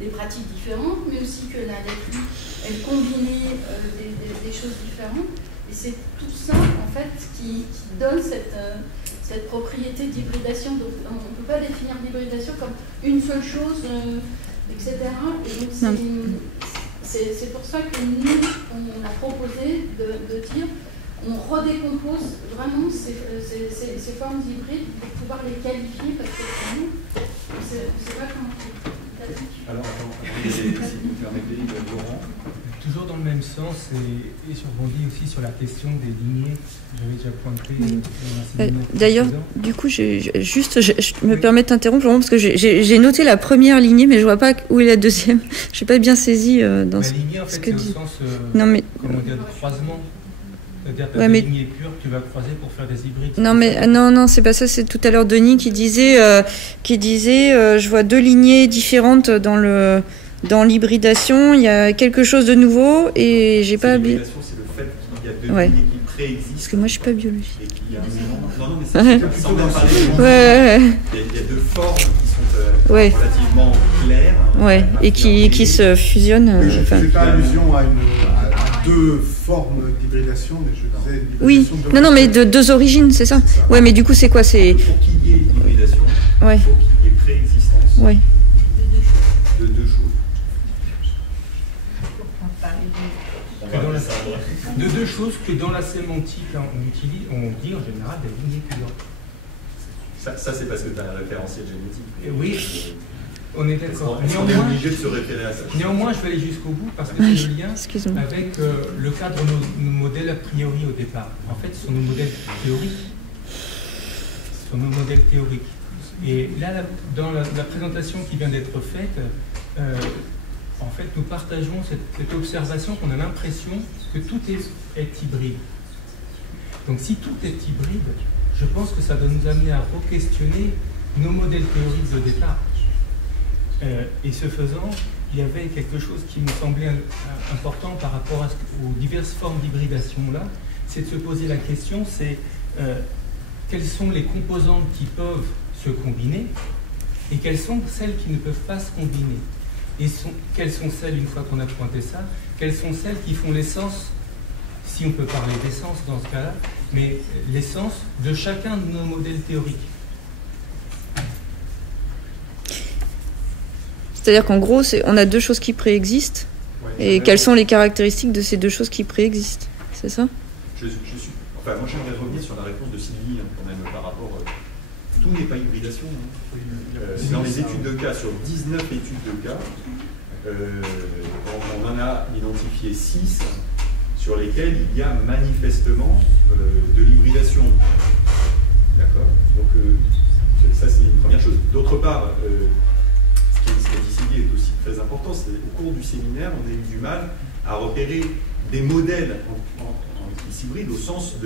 des pratiques différentes, mais aussi que la laiterie, elle combinait des choses différentes. Et c'est tout ça, en fait, qui donne cette propriété d'hybridation. Donc, on ne peut pas définir l'hybridation comme une seule chose, etc. Et donc, c'est pour ça que nous, on a proposé de dire on redécompose vraiment ces formes hybrides pour pouvoir les qualifier, parce que pour nous, on ne sait pas comment. Alors, attends, si vous me permettez, Laurent, Toujours dans le même sens, et je rebondis aussi sur la question des lignées. J'avais déjà pointé dans la séminaire. D'ailleurs, du coup, je me permets de t'interrompre, parce que j'ai noté la première lignée, mais je vois pas où est la deuxième. Je n'ai pas bien saisi dans la lignée, en fait, ce que c'est dit. au sens Non, mais... comment dire, de croisement. C'est-à-dire que Ouais, des mais... lignées pures que tu vas croiser pour faire des hybrides. Non, mais non, c'est pas ça. C'est tout à l'heure Denis qui disait, je vois deux lignées différentes dans l'hybridation. Il y a quelque chose de nouveau et j'ai pas. L'hybridation, c'est le fait qu'il y a deux lignées qui préexistent. Parce que moi, je suis pas biologiste. Et qu'il y a un mélange. Non, mais c'est plutôt dans parler. Ouais. Il y a deux formes qui sont relativement claires. Ouais. Et qui se fusionnent. Oui, je ne faisais pas allusion à deux formes d'hybridation, mais je disais l'hybridation. Oui, non, mais de deux origines, c'est ça. Ouais, mais du coup, c'est quoi? C'est pour qu'il y ait l'hybridation, il faut qu'il y ait préexistence de deux choses. De deux choses que dans la sémantique, on dit en général des lignées pures. Ça c'est parce que tu as un référentiel génétique. Oui. On est d'accord. On est obligé de se référer à ça. Néanmoins, je vais aller jusqu'au bout parce que c'est le lien avec le cadre de nos modèles a priori au départ. En fait, ce sont nos modèles théoriques. Et là, dans la présentation qui vient d'être faite, en fait, nous partageons cette observation qu'on a l'impression que tout est hybride. Donc, si tout est hybride, je pense que ça doit nous amener à re-questionner nos modèles théoriques de départ. Et ce faisant, il y avait quelque chose qui me semblait important par rapport aux diverses formes d'hybridation-là, c'est de se poser la question, c'est quelles sont les composantes qui peuvent se combiner et quelles sont celles qui ne peuvent pas se combiner. Et quelles sont celles, une fois qu'on a pointé ça, quelles sont celles qui font l'essence, si on peut parler d'essence dans ce cas-là, mais l'essence de chacun de nos modèles théoriques. C'est-à-dire qu'en gros, on a deux choses qui préexistent, et quelles sont les caractéristiques de ces deux choses qui préexistent, c'est ça? Moi j'aimerais revenir sur la réponse de Sylvie, quand même, par rapport... tout n'est pas hybridation. Dans les études de cas, sur 19 études de cas, on en a identifié 6 sur lesquelles il y a manifestement de l'hybridation. D'accord? Donc ça c'est une première chose. D'autre part, ce qu'a dit Sylvie est aussi très important, c'est au cours du séminaire, on a eu du mal à repérer des modèles qui s'hybrident au sens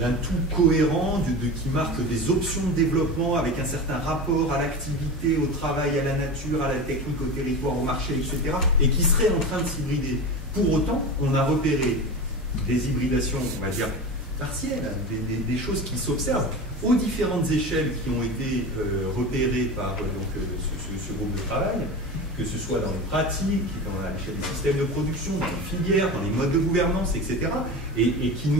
d'un tout cohérent, qui marque des options de développement avec un certain rapport à l'activité, au travail, à la nature, à la technique, au territoire, au marché, etc., et qui serait en train de s'hybrider. Pour autant, on a repéré des hybridations, on va dire, partielles, des choses qui s'observent aux différentes échelles qui ont été repérées par ce groupe de travail, que ce soit dans les pratiques, dans l'échelle des systèmes de production, dans les filières, dans les modes de gouvernance, etc., et qui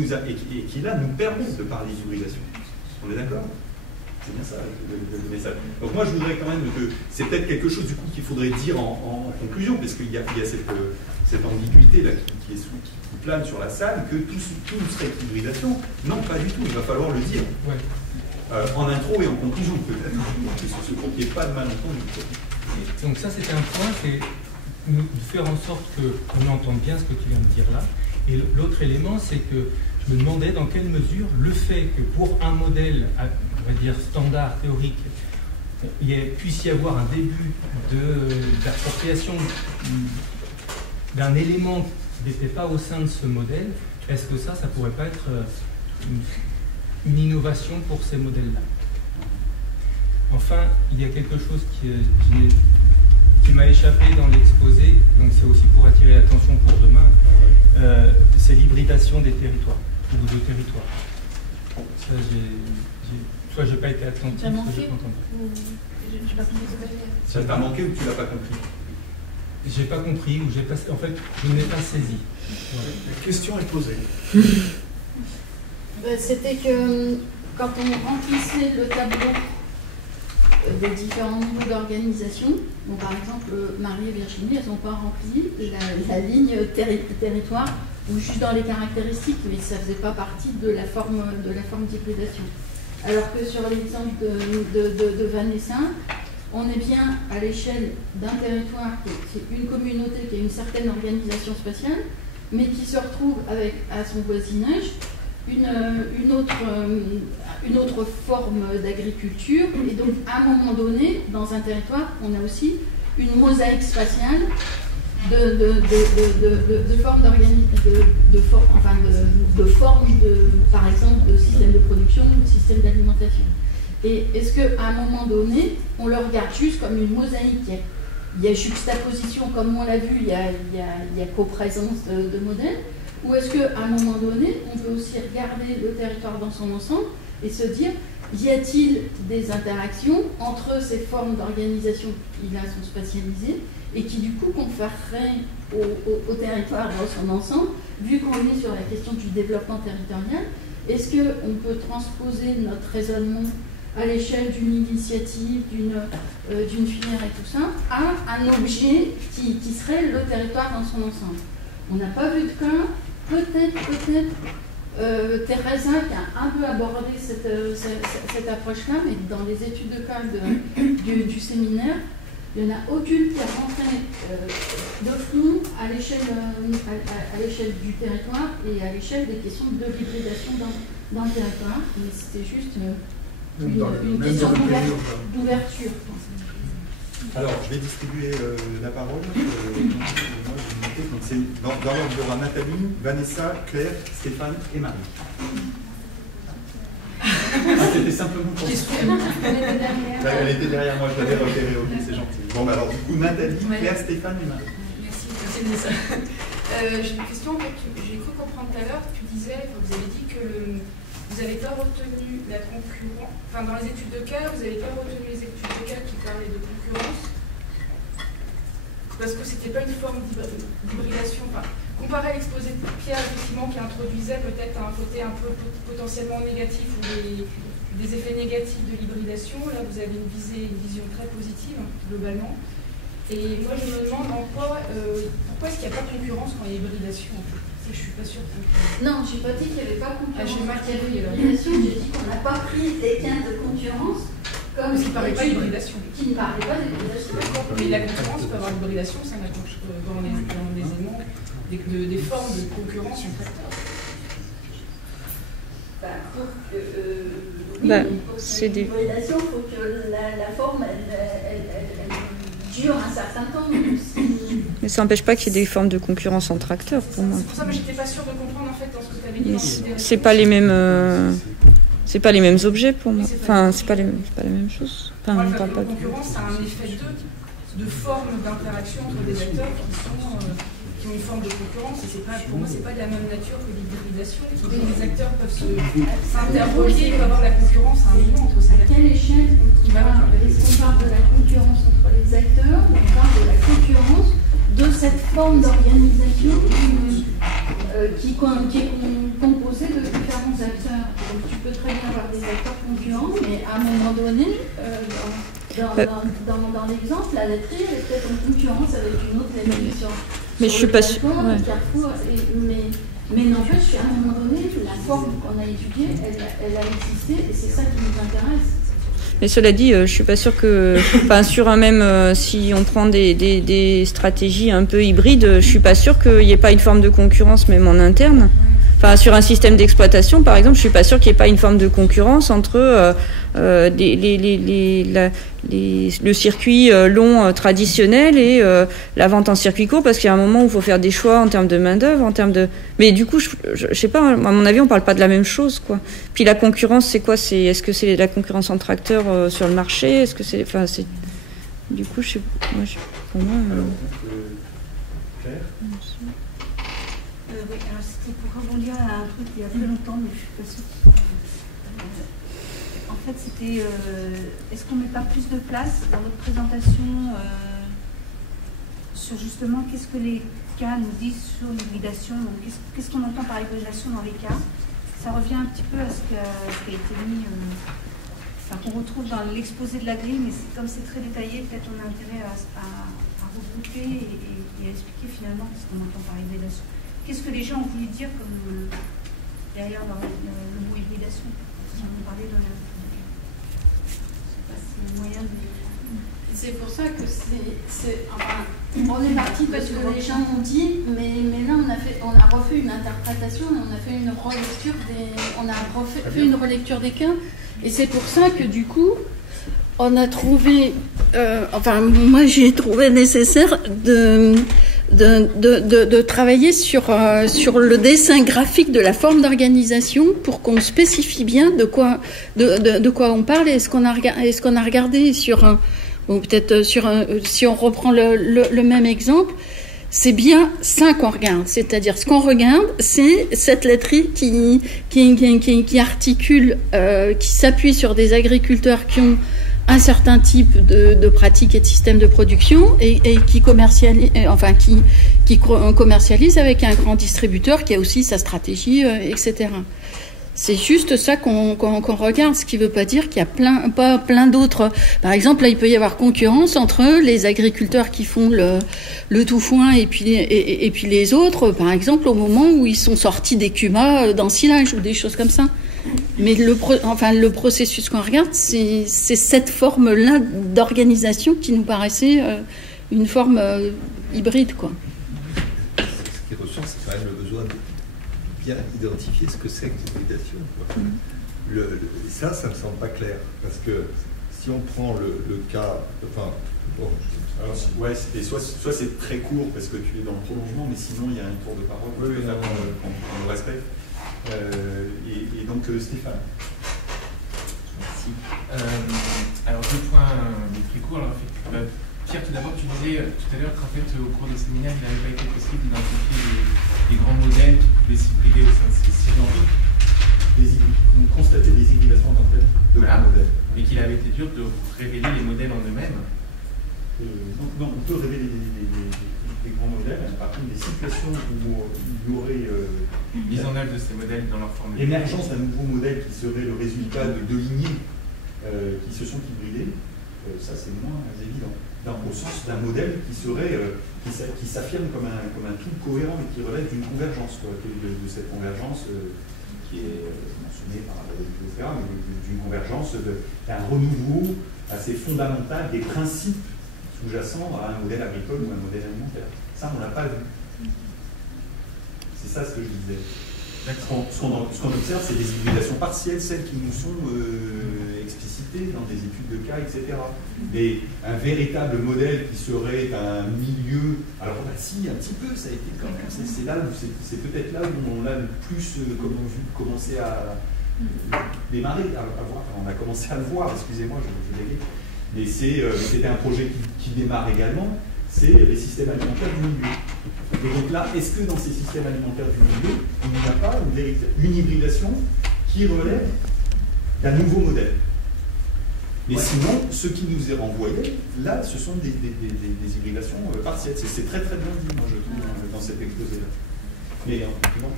là nous permettent de parler d'hybridation. On est d'accord? C'est bien ça le message. Donc moi je voudrais quand même que c'est peut-être quelque chose du coup qu'il faudrait dire en conclusion, parce qu'il y a cette ambiguïté là qui plane sur la salle, que tout serait hybridation. Non, pas du tout, il va falloir le dire. Ouais. En intro et en conclusion peut-être, pour qu'il n'y ait pas de malentendu. Donc ça c'était un point, c'est faire en sorte qu'on entende bien ce que tu viens de dire là. Et l'autre élément, c'est que je me demandais dans quelle mesure le fait que pour un modèle, on va dire standard, théorique, il puisse y avoir un début d'appropriation d'un élément qui n'était pas au sein de ce modèle, est-ce que ça pourrait pas être une innovation pour ces modèles-là? Enfin, il y a quelque chose qui m'a échappé dans l'exposé, donc c'est aussi pour attirer l'attention pour demain, c'est l'hybridation des territoires, ou de territoires. Ça, soit j'ai pas été attentif, soit j'ai pas entendu. Ça t'a manqué ou tu l'as pas compris? J'ai pas compris, ou en fait, je n'ai pas saisi. Ouais. La question est posée. C'était que quand on remplissait le tableau des différents niveaux d'organisation, bon, par exemple, Marie et Virginie, elles n'ont pas rempli la ligne territoire, ou juste dans les caractéristiques, mais ça ne faisait pas partie de la forme d'hybridation. Alors que sur l'exemple de Vanessa, on est bien à l'échelle d'un territoire qui est une communauté, qui a une certaine organisation spatiale, mais qui se retrouve avec à son voisinage une autre forme d'agriculture. Et donc, à un moment donné, dans un territoire, on a aussi une mosaïque spatiale de formes par exemple, de systèmes de production ou de systèmes d'alimentation. Et est-ce qu'à un moment donné, on le regarde juste comme une mosaïque? Il y a juxtaposition, comme on l'a vu, il y a coprésence de modèles. Ou est-ce qu'à un moment donné, on peut aussi regarder le territoire dans son ensemble et se dire, y a-t-il des interactions entre ces formes d'organisation qui là sont spatialisées et qui du coup conféreraient au territoire dans son ensemble, vu qu'on est sur la question du développement territorial, est-ce qu'on peut transposer notre raisonnement à l'échelle d'une initiative, d'une filière et tout ça, à un objet qui serait le territoire dans son ensemble? On n'a pas vu de cas, peut-être Teresa qui a un peu abordé cette approche-là, mais dans les études de cas du séminaire, il n'y en a aucune qui est rentrée de fond à l'échelle du territoire et à l'échelle des questions de l'hybridation dans le territoire. Mais c'était juste une question d'ouverture. Alors, je vais distribuer la parole. Dans l'ordre, il y aura Nathalie, Vanessa, Claire, Stéphane et Marie. C'était simplement pour ça. Elle était derrière moi, je l'avais repérée, ok, c'est gentil. Bon, alors du coup, Nathalie, Claire, Stéphane et Marie. Merci, Vanessa. J'ai une question, j'ai cru comprendre tout à l'heure, tu disais, vous avez dit que vous n'avez pas retenu la concurrence, enfin dans les études de cas, vous n'avez pas retenu les études de cas qui parlaient de concurrence, parce que c'était pas une forme d'hybridation. Enfin, comparé à l'exposé de Pierre, effectivement, qui introduisait peut-être un côté un peu potentiellement négatif ou des effets négatifs de l'hybridation, là vous avez une vision très positive, globalement. Et moi je me demande pourquoi est-ce qu'il n'y a pas de concurrence quand il y a hybridation en fait. Je ne suis pas sûre. Non, je n'ai pas dit qu'il n'y avait pas de concurrence. J'ai marqué l'hybridation, j'ai dit qu'on n'a pas pris des cas de concurrence comme qui ne parlait pas d'hybridation. Qui ne parlait pas d'hybridation. Mais la concurrence peut avoir l'hybridation, ça n'a pas dans les éléments des formes de concurrence en facteur. C'est des l'hybridation, il faut que la forme elle dure un certain temps. Mais ça n'empêche pas qu'il y ait des formes de concurrence entre acteurs, pour moi. C'est pour ça que j'étais pas sûre de comprendre en fait dans ce que tu avais dit. C'est pas les mêmes. C'est pas les mêmes objets pour moi. Enfin, c'est pas la même chose. Enfin, moi, on parle pas la concurrence, ça a un effet de forme d'interaction entre des acteurs qui ont une forme de concurrence. Et pour moi, c'est pas de la même nature que l'hybridation. Les acteurs peuvent s'interroger, il peut y avoir la concurrence à un moment entre ces acteurs. À quelle échelle est-ce qu'on parle de la concurrence entre les acteurs ou on parle de la concurrence de cette forme d'organisation qui est composée de différents acteurs? Donc, tu peux très bien avoir des acteurs concurrents, mais à un moment donné, dans l'exemple, la laiterie elle est peut-être en concurrence avec une autre laiterie sur mais je suis pas sûre. Carrefour, mais n'empêche, à un moment donné, la forme qu'on a étudiée, elle a existé, et c'est ça qui nous intéresse. Mais cela dit, je suis pas sûre que, enfin, sur un même, si on prend des stratégies un peu hybrides, je suis pas sûre qu'il n'y ait pas une forme de concurrence même en interne. Enfin, sur un système d'exploitation, par exemple, je suis pas sûre qu'il n'y ait pas une forme de concurrence entre le circuit long traditionnel et la vente en circuit court, parce qu'il y a un moment où il faut faire des choix en termes de main-d'œuvre, en termes de. Mais du coup, je sais pas. À mon avis, on parle pas de la même chose, quoi. Puis la concurrence, c'est quoi? Est-ce que c'est la concurrence entre acteurs sur le marché? Est-ce que c'est, enfin, c'est. Du coup, pour moi. Claire. Oui, alors c'était pour rebondir à un truc il y a très longtemps, mais je suis pas sûre. En fait, c'était est-ce qu'on met pas plus de place dans votre présentation sur justement qu'est-ce que les cas nous disent sur l'hybridation, donc qu'est-ce qu'on entend par hybridation dans les cas? Ça revient un petit peu à ce qui a été mis, qu'on retrouve dans l'exposé de la grille, mais comme c'est très détaillé, peut-être on a intérêt à regrouper et à expliquer finalement ce qu'on entend par hybridation. Qu'est-ce que les gens ont voulu dire comme derrière le mot hybridation? Ils en ont parlé dans la. Je ne sais pas si c'est un moyen de. ça que enfin, on est parti parce que les gens ont dit, mais là on a refait une interprétation, on a fait une relecture des cas, et c'est pour ça que du coup, on a trouvé, enfin moi j'ai trouvé nécessaire de travailler sur le dessin graphique de la forme d'organisation pour qu'on spécifie bien de quoi on parle et ce qu'on a regardé sur bon, peut-être si on reprend le même exemple, c'est bien ça qu'on regarde, c'est-à-dire ce qu'on regarde, c'est cette laiterie qui articule, qui s'appuie sur des agriculteurs qui ont un certain type de pratiques et de systèmes de production et qui commercialise, qui commercialise avec un grand distributeur qui a aussi sa stratégie, etc. C'est juste ça qu'on regarde, ce qui ne veut pas dire qu'il y a plein d'autres. Par exemple, là, il peut y avoir concurrence entre les agriculteurs qui font le tout foin et puis les autres, par exemple, au moment où ils sont sortis des cumas d'ensilage ou des choses comme ça. Mais le processus qu'on regarde, c'est cette forme-là d'organisation qui nous paraissait une forme hybride, quoi. Ce qui ressort, c'est quand même le besoin de bien identifier ce que c'est que l'hybridation. Ça me semble pas clair, parce que si on prend le cas, enfin, bon. Alors, ouais, soit c'est très court parce que tu es dans le prolongement, mais sinon il y a un tour de parole. Oui, on le respecte. Et donc Stéphane. Merci. Alors deux points très courts. Alors, Pierre, tout d'abord, tu disais tout à l'heure qu'en fait, au cours des séminaires, il n'avait pas été possible d'identifier les grands modèles qui pouvaient s'hybrider au sein de ces séries. Constater des hybridations en tant que telles de grands modèles. Et qu'il avait été dur de révéler les modèles en eux-mêmes. Non, on peut révéler des grands modèles. Par contre, des situations où il y aurait mise en œuvre de ces modèles dans leur forme. L'émergence d'un nouveau modèle qui serait le résultat de deux lignées qui se sont hybridées, ça c'est moins évident. Au sens d'un modèle qui serait qui s'affirme comme un tout cohérent et qui relève d'une convergence, de cette convergence qui est mentionnée par la etc., mais d'une convergence, d'un renouveau assez fondamental des principes sous-jacents à un modèle agricole ou un modèle alimentaire. Ça, on ne l'a pas vu. C'est ça ce que je disais. Ce qu'on observe, c'est des hybridations partielles, celles qui nous sont explicitées dans des études de cas, etc. Mais un véritable modèle qui serait un milieu... Alors, si, un petit peu, ça a été quand même... C'est peut-être là où on l'a le plus commencé à démarrer, on a commencé à le voir, excusez-moi, je l'ai dit. Mais c'était un projet qui démarre également, c'est les systèmes alimentaires du milieu. Et donc là, est-ce que dans ces systèmes alimentaires du milieu, il n'y a pas une hybridation qui relève d'un nouveau modèle? Mais sinon, ce qui nous est renvoyé, là, ce sont des hybridations partielles. C'est très très bien dit, moi, je trouve, dans cet exposé-là. Mais en complément.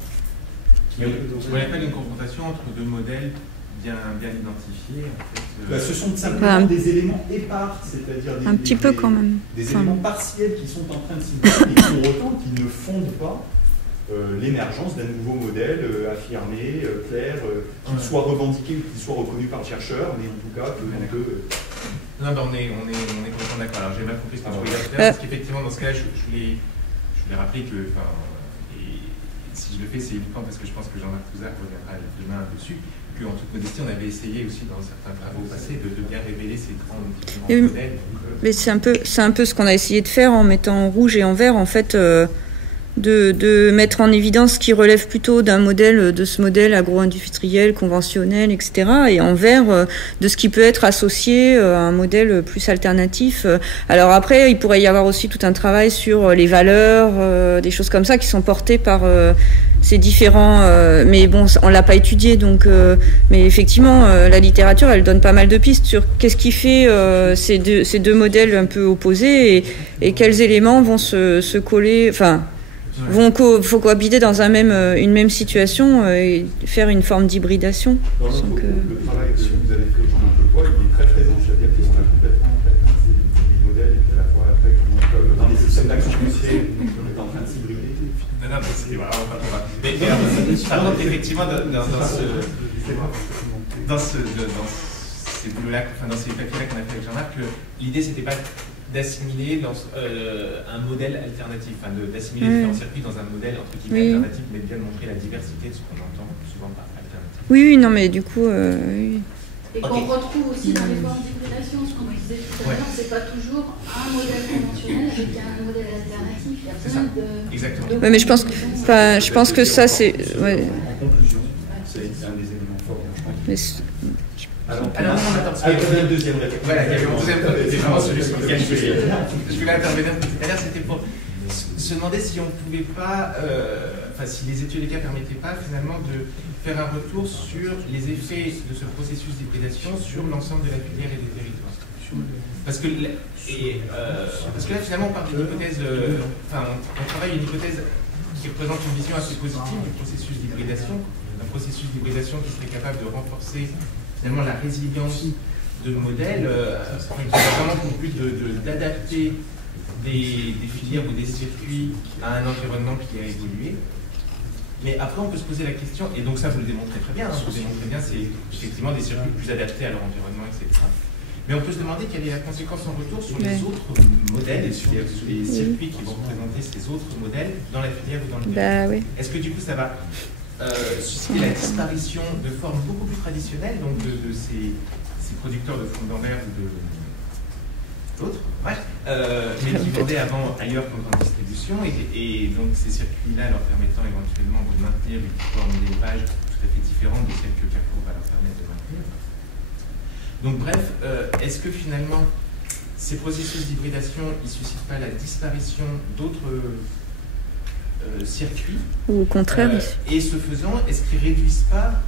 Il n'y a pas une confrontation entre deux modèles bien identifiés. En fait, ce sont simplement des éléments épars, c'est-à-dire des éléments partiels qui sont en train de s'hybrider, et pour autant qui ne fondent pas l'émergence d'un nouveau modèle affirmé, clair, qu'il soit revendiqué ou qu'il soit reconnu par le chercheur, mais en tout cas Non, on est complètement d'accord. Alors j'ai mal compris ce que tu voulais dire, parce qu'effectivement, dans ce cas-là, je voulais rappeler que, si je le fais, c'est uniquement parce que je pense que Jean-Marc Touzard reviendra demain dessus, qu'en toute modestie, on avait essayé aussi dans certains travaux passés de bien révéler ces différents modèles. Mais c'est un peu ce qu'on a essayé de faire en mettant en rouge et en vert, en fait, de mettre en évidence ce qui relève plutôt de ce modèle agro-industriel, conventionnel, etc. Et en vert, de ce qui peut être associé à un modèle plus alternatif. Alors après, il pourrait y avoir aussi tout un travail sur les valeurs, des choses comme ça qui sont portées par ces différents... mais bon, on l'a pas étudié, donc... mais effectivement, la littérature, elle donne pas mal de pistes sur qu'est-ce qui fait ces deux modèles un peu opposés et quels éléments vont se coller... Enfin... faut cohabiter dans une même situation et faire une forme d'hybridation. Le travail que vous avez fait Jean-Marc Lepoix, il est très présent, c'est-à-dire qu'on a complètement en tête c'est des modèles et puis à la fois après dans les systèmes d'action foncière, on est en train de s'hybrider. Non, c'est voilà, on va. Mais par contre, effectivement, dans ces boulots-là, dans ces papiers-là qu'on a fait avec Jean-Marc, l'idée c'était pas d'assimiler un modèle alternatif, enfin d'assimiler différents circuits dans un modèle entre guillemets alternatif, mais bien de montrer la diversité de ce qu'on entend souvent par alternatif. Oui, non, mais du coup, oui. Et qu'on retrouve aussi dans les formes d'hybridation, ce qu'on disait tout à l'heure, c'est pas toujours un modèle conventionnel avec un modèle alternatif. Il y a plein de. Exactement. Ouais, mais je pense que ça, c'est. Ouais. En conclusion, c'est un des éléments forts. Mais alors, attends, il y avait un deuxième réponse. Voilà, il y avait mon deuxième réponse. C'est vraiment celui sur lequel je voulais intervenir tout à l'heure. C'était pour se demander si on pouvait pas, si les études des cas permettaient pas finalement de faire un retour sur les effets de ce processus d'hybridation sur l'ensemble de la filière et des territoires. Parce que là, finalement, on parle d'une hypothèse, on travaille une hypothèse qui représente une vision assez positive du processus d'hybridation, un processus d'hybridation qui serait capable de renforcer finalement la résilience de modèles, qui a vraiment pour but d'adapter des filières ou des circuits à un environnement qui a évolué. Mais après, on peut se poser la question, et donc ça, vous le démontrez très bien, vous le démontrez bien, c'est effectivement des circuits plus adaptés à leur environnement, etc. Mais on peut se demander quelle est la conséquence en retour sur les autres modèles et sur les circuits qui vont représenter ces autres modèles dans la filière ou dans le territoire. Est-ce que du coup, ça va susciter la disparition de formes beaucoup plus traditionnelles, donc de ces producteurs de fonds d'envers ou d'autres, mais qui vendaient avant ailleurs qu'en grande distribution, et donc ces circuits-là leur permettant éventuellement de maintenir une forme d'élevage tout à fait différente de celle que Carrefour va leur permettre de maintenir. Donc bref, est-ce que finalement ces processus d'hybridation ne suscitent pas la disparition d'autres circuits, ou au contraire, et ce faisant, est-ce qu'ils ne réduisent pas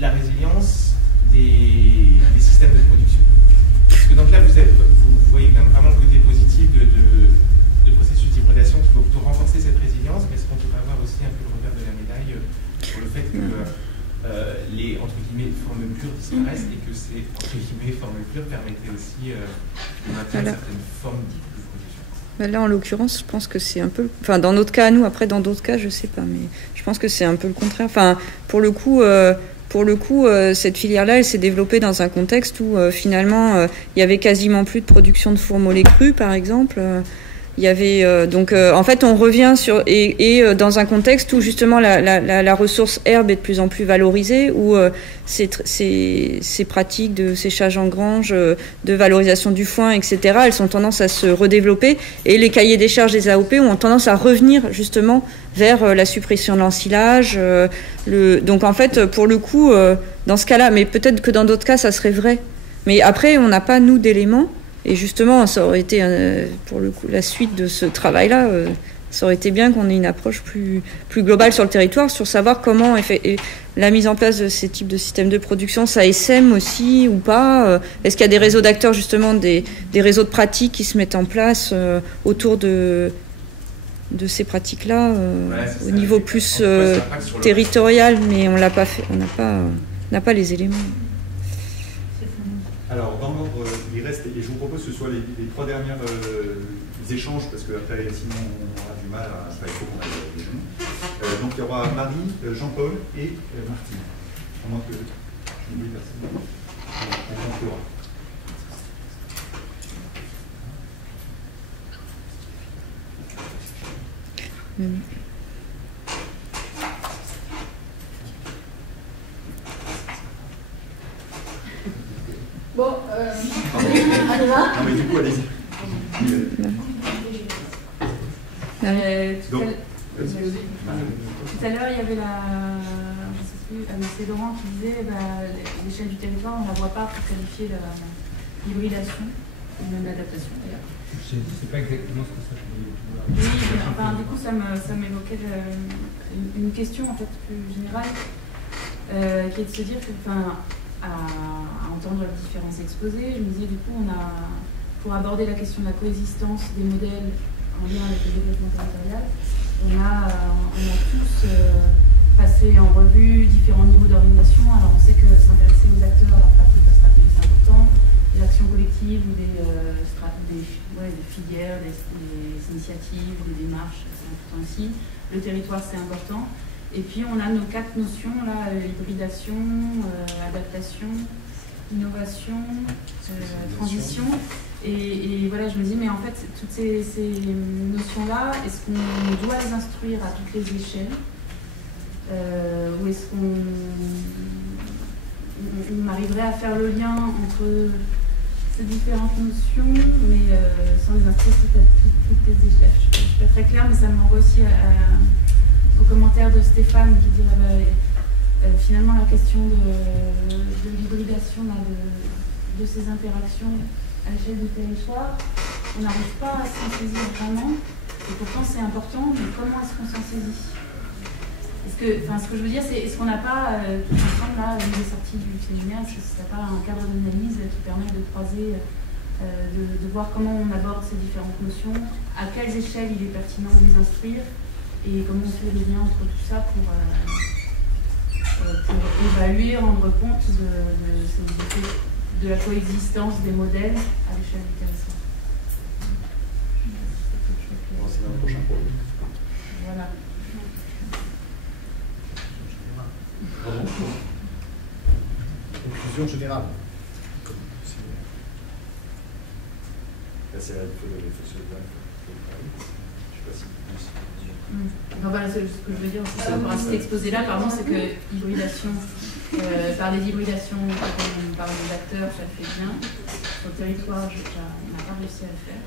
la résilience des systèmes de production? Parce que donc là, vous voyez quand même vraiment le côté positif de processus d'hybridation qui va plutôt renforcer cette résilience, mais est-ce qu'on pourrait avoir aussi un peu le revers de la médaille sur le fait que les entre guillemets formes pures disparaissent et que ces entre guillemets formes pures permettaient aussi de maintenir certaines formes de production? Là, en l'occurrence, je pense que c'est un peu... Enfin, dans notre cas, nous, après, dans d'autres cas, je sais pas, mais je pense que c'est un peu le contraire. Enfin, pour le coup, cette filière-là, elle s'est développée dans un contexte où, finalement, il y avait quasiment plus de production de fourmeaux crus, par exemple. Il y avait en fait, on revient sur dans un contexte où justement la ressource herbe est de plus en plus valorisée, où ces pratiques de séchage en grange, de valorisation du foin, etc., elles ont tendance à se redévelopper, et les cahiers des charges des AOP ont tendance à revenir justement vers la suppression de l'ensilage. Donc en fait, pour le coup, dans ce cas-là, mais peut-être que dans d'autres cas, ça serait vrai. Mais après, on n'a pas, nous, d'éléments. Et justement, ça aurait été, pour le coup, la suite de ce travail-là, ça aurait été bien qu'on ait une approche plus globale sur le territoire, sur savoir comment la mise en place de ces types de systèmes de production, ça essaime aussi ou pas. Est-ce qu'il y a des réseaux d'acteurs, justement, des réseaux de pratiques qui se mettent en place autour de ces pratiques-là, au niveau plus territorial, mais on l'a pas fait, on n'a pas les éléments. Alors, dans l'ordre, il reste, et je vous propose que ce soit les trois derniers échanges, parce qu'après, sinon, on aura du mal à... Enfin, il faut qu'on aille. Donc, il y aura Marie, Jean-Paul et Martine. À moins que je n'oublie personne. On conclura. Bon, allez va. Non, mais du coup, allez-y. Tout à l'heure, il y avait c'est Laurent qui disait l'échelle du territoire, on ne la voit pas pour qualifier l'hybridation, ou même l'adaptation d'ailleurs. Je ne sais pas exactement ce que ça veut dire. Oui, du coup, ça m'évoquait une question en fait plus générale, qui est de se dire que, à entendre les différents exposés, je me disais du coup, pour aborder la question de la coexistence des modèles en lien avec le développement territorial, on a tous passé en revue différents niveaux d'organisation. Alors on sait que s'intéresser aux acteurs, à leur pratique, la stratégie, c'est important. Des actions collectives ou des filières, des initiatives, des démarches, c'est important aussi. Le territoire, c'est important. Et puis on a nos 4 notions, là, hybridation, adaptation, innovation, transition. Et voilà, je me dis, mais en fait, toutes ces notions-là, est-ce qu'on doit les instruire à toutes les échelles ou est-ce qu'on arriverait à faire le lien entre ces différentes notions, mais sans les instruire à toutes les échelles? Je ne suis pas très claire, mais ça me renvoie aussi au commentaire de Stéphane qui dirait finalement la question de l'hybridation de ces interactions à l'échelle du territoire, on n'arrive pas à s'en saisir vraiment, et pourtant c'est important, mais comment est-ce qu'on s'en saisit? Ce que je veux dire, c'est est-ce qu'on n'a pas, tout ensemble, là, une des sorties du séminaire, est-ce que ça n'a pas un cadre d'analyse qui permet de croiser, de voir comment on aborde ces différentes notions, à quelles échelles il est pertinent de les instruire, et comment on fait le lien entre tout ça pour évaluer, rendre compte de la coexistence des modèles à l'échelle du territoire. C'est un prochain problème. Voilà. Conclusion générale. Là, c'est la sociologue. Je ne sais pas si Non, voilà, ce que je veux dire aussi par rapport à cet exposé-là, pardon, c'est que l'hybridation, par les hybridations par les acteurs, ça le fait bien. Sur le territoire, on n'a pas réussi à le faire.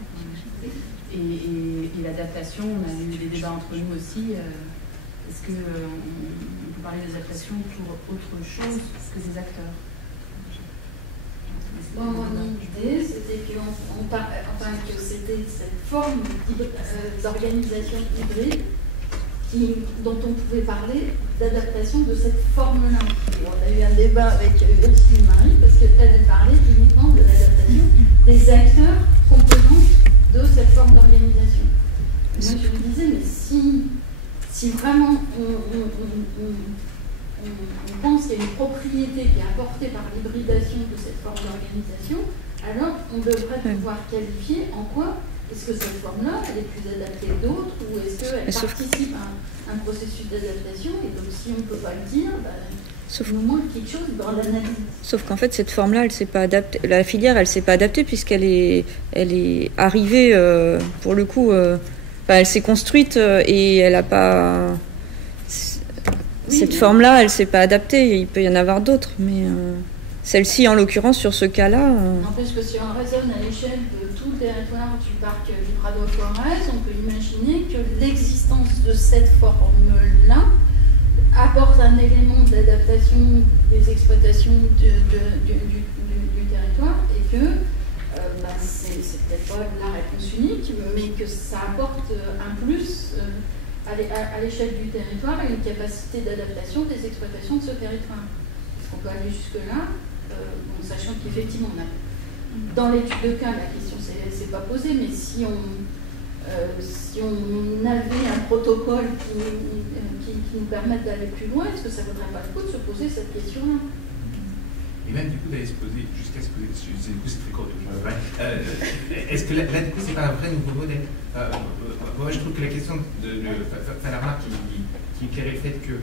Et l'adaptation, on a eu des débats entre nous aussi. Est-ce qu'on peut parler des adaptations pour autre chose que des acteurs? Mon idée, c'était que c'était cette forme d'organisation hybride dont on pouvait parler d'adaptation de cette forme-là. Et on a eu un débat avec Virginie Marie parce qu'elle parlait uniquement de l'adaptation des acteurs composants de cette forme d'organisation. Moi, je me disais, mais si vraiment on pense qu'il y a une propriété qui est apportée par l'hybridation de cette forme d'organisation, alors on devrait pouvoir qualifier en quoi est-ce que cette forme-là, elle est plus adaptée que d'autres, ou est-ce qu'elle participe à un processus d'adaptation, et donc si on ne peut pas le dire, il nous manque quelque chose dans l'analyse. Sauf qu'en fait, cette forme-là, elle s'est pas adaptée. La filière, elle s'est pas adaptée puisqu'elle est arrivée, pour le coup, elle s'est construite et elle n'a pas... Cette forme-là, elle ne s'est pas adaptée. Il peut y en avoir d'autres, mais celle-ci, en l'occurrence, sur ce cas-là... N'empêche que si on raisonne à l'échelle de tout le territoire du parc du Prado-Forez, on peut imaginer que l'existence de cette forme-là apporte un élément d'adaptation des exploitations du territoire et que c'est peut-être pas la réponse unique, mais que ça apporte un plus à l'échelle du territoire et une capacité d'adaptation des exploitations de ce territoire. Est-ce qu'on peut aller jusque-là, en sachant qu'effectivement, dans l'étude de cas, la question ne s'est pas posée, mais si on avait un protocole qui nous permette d'aller plus loin, est-ce que ça ne vaudrait pas le coup de se poser cette question-là? Et même du coup d'aller se poser jusqu'à ce que du coup c'est très court. Est-ce que là du coup c'est pas un vrai nouveau modèle? Moi je trouve que la question la remarque qui éclairait le fait que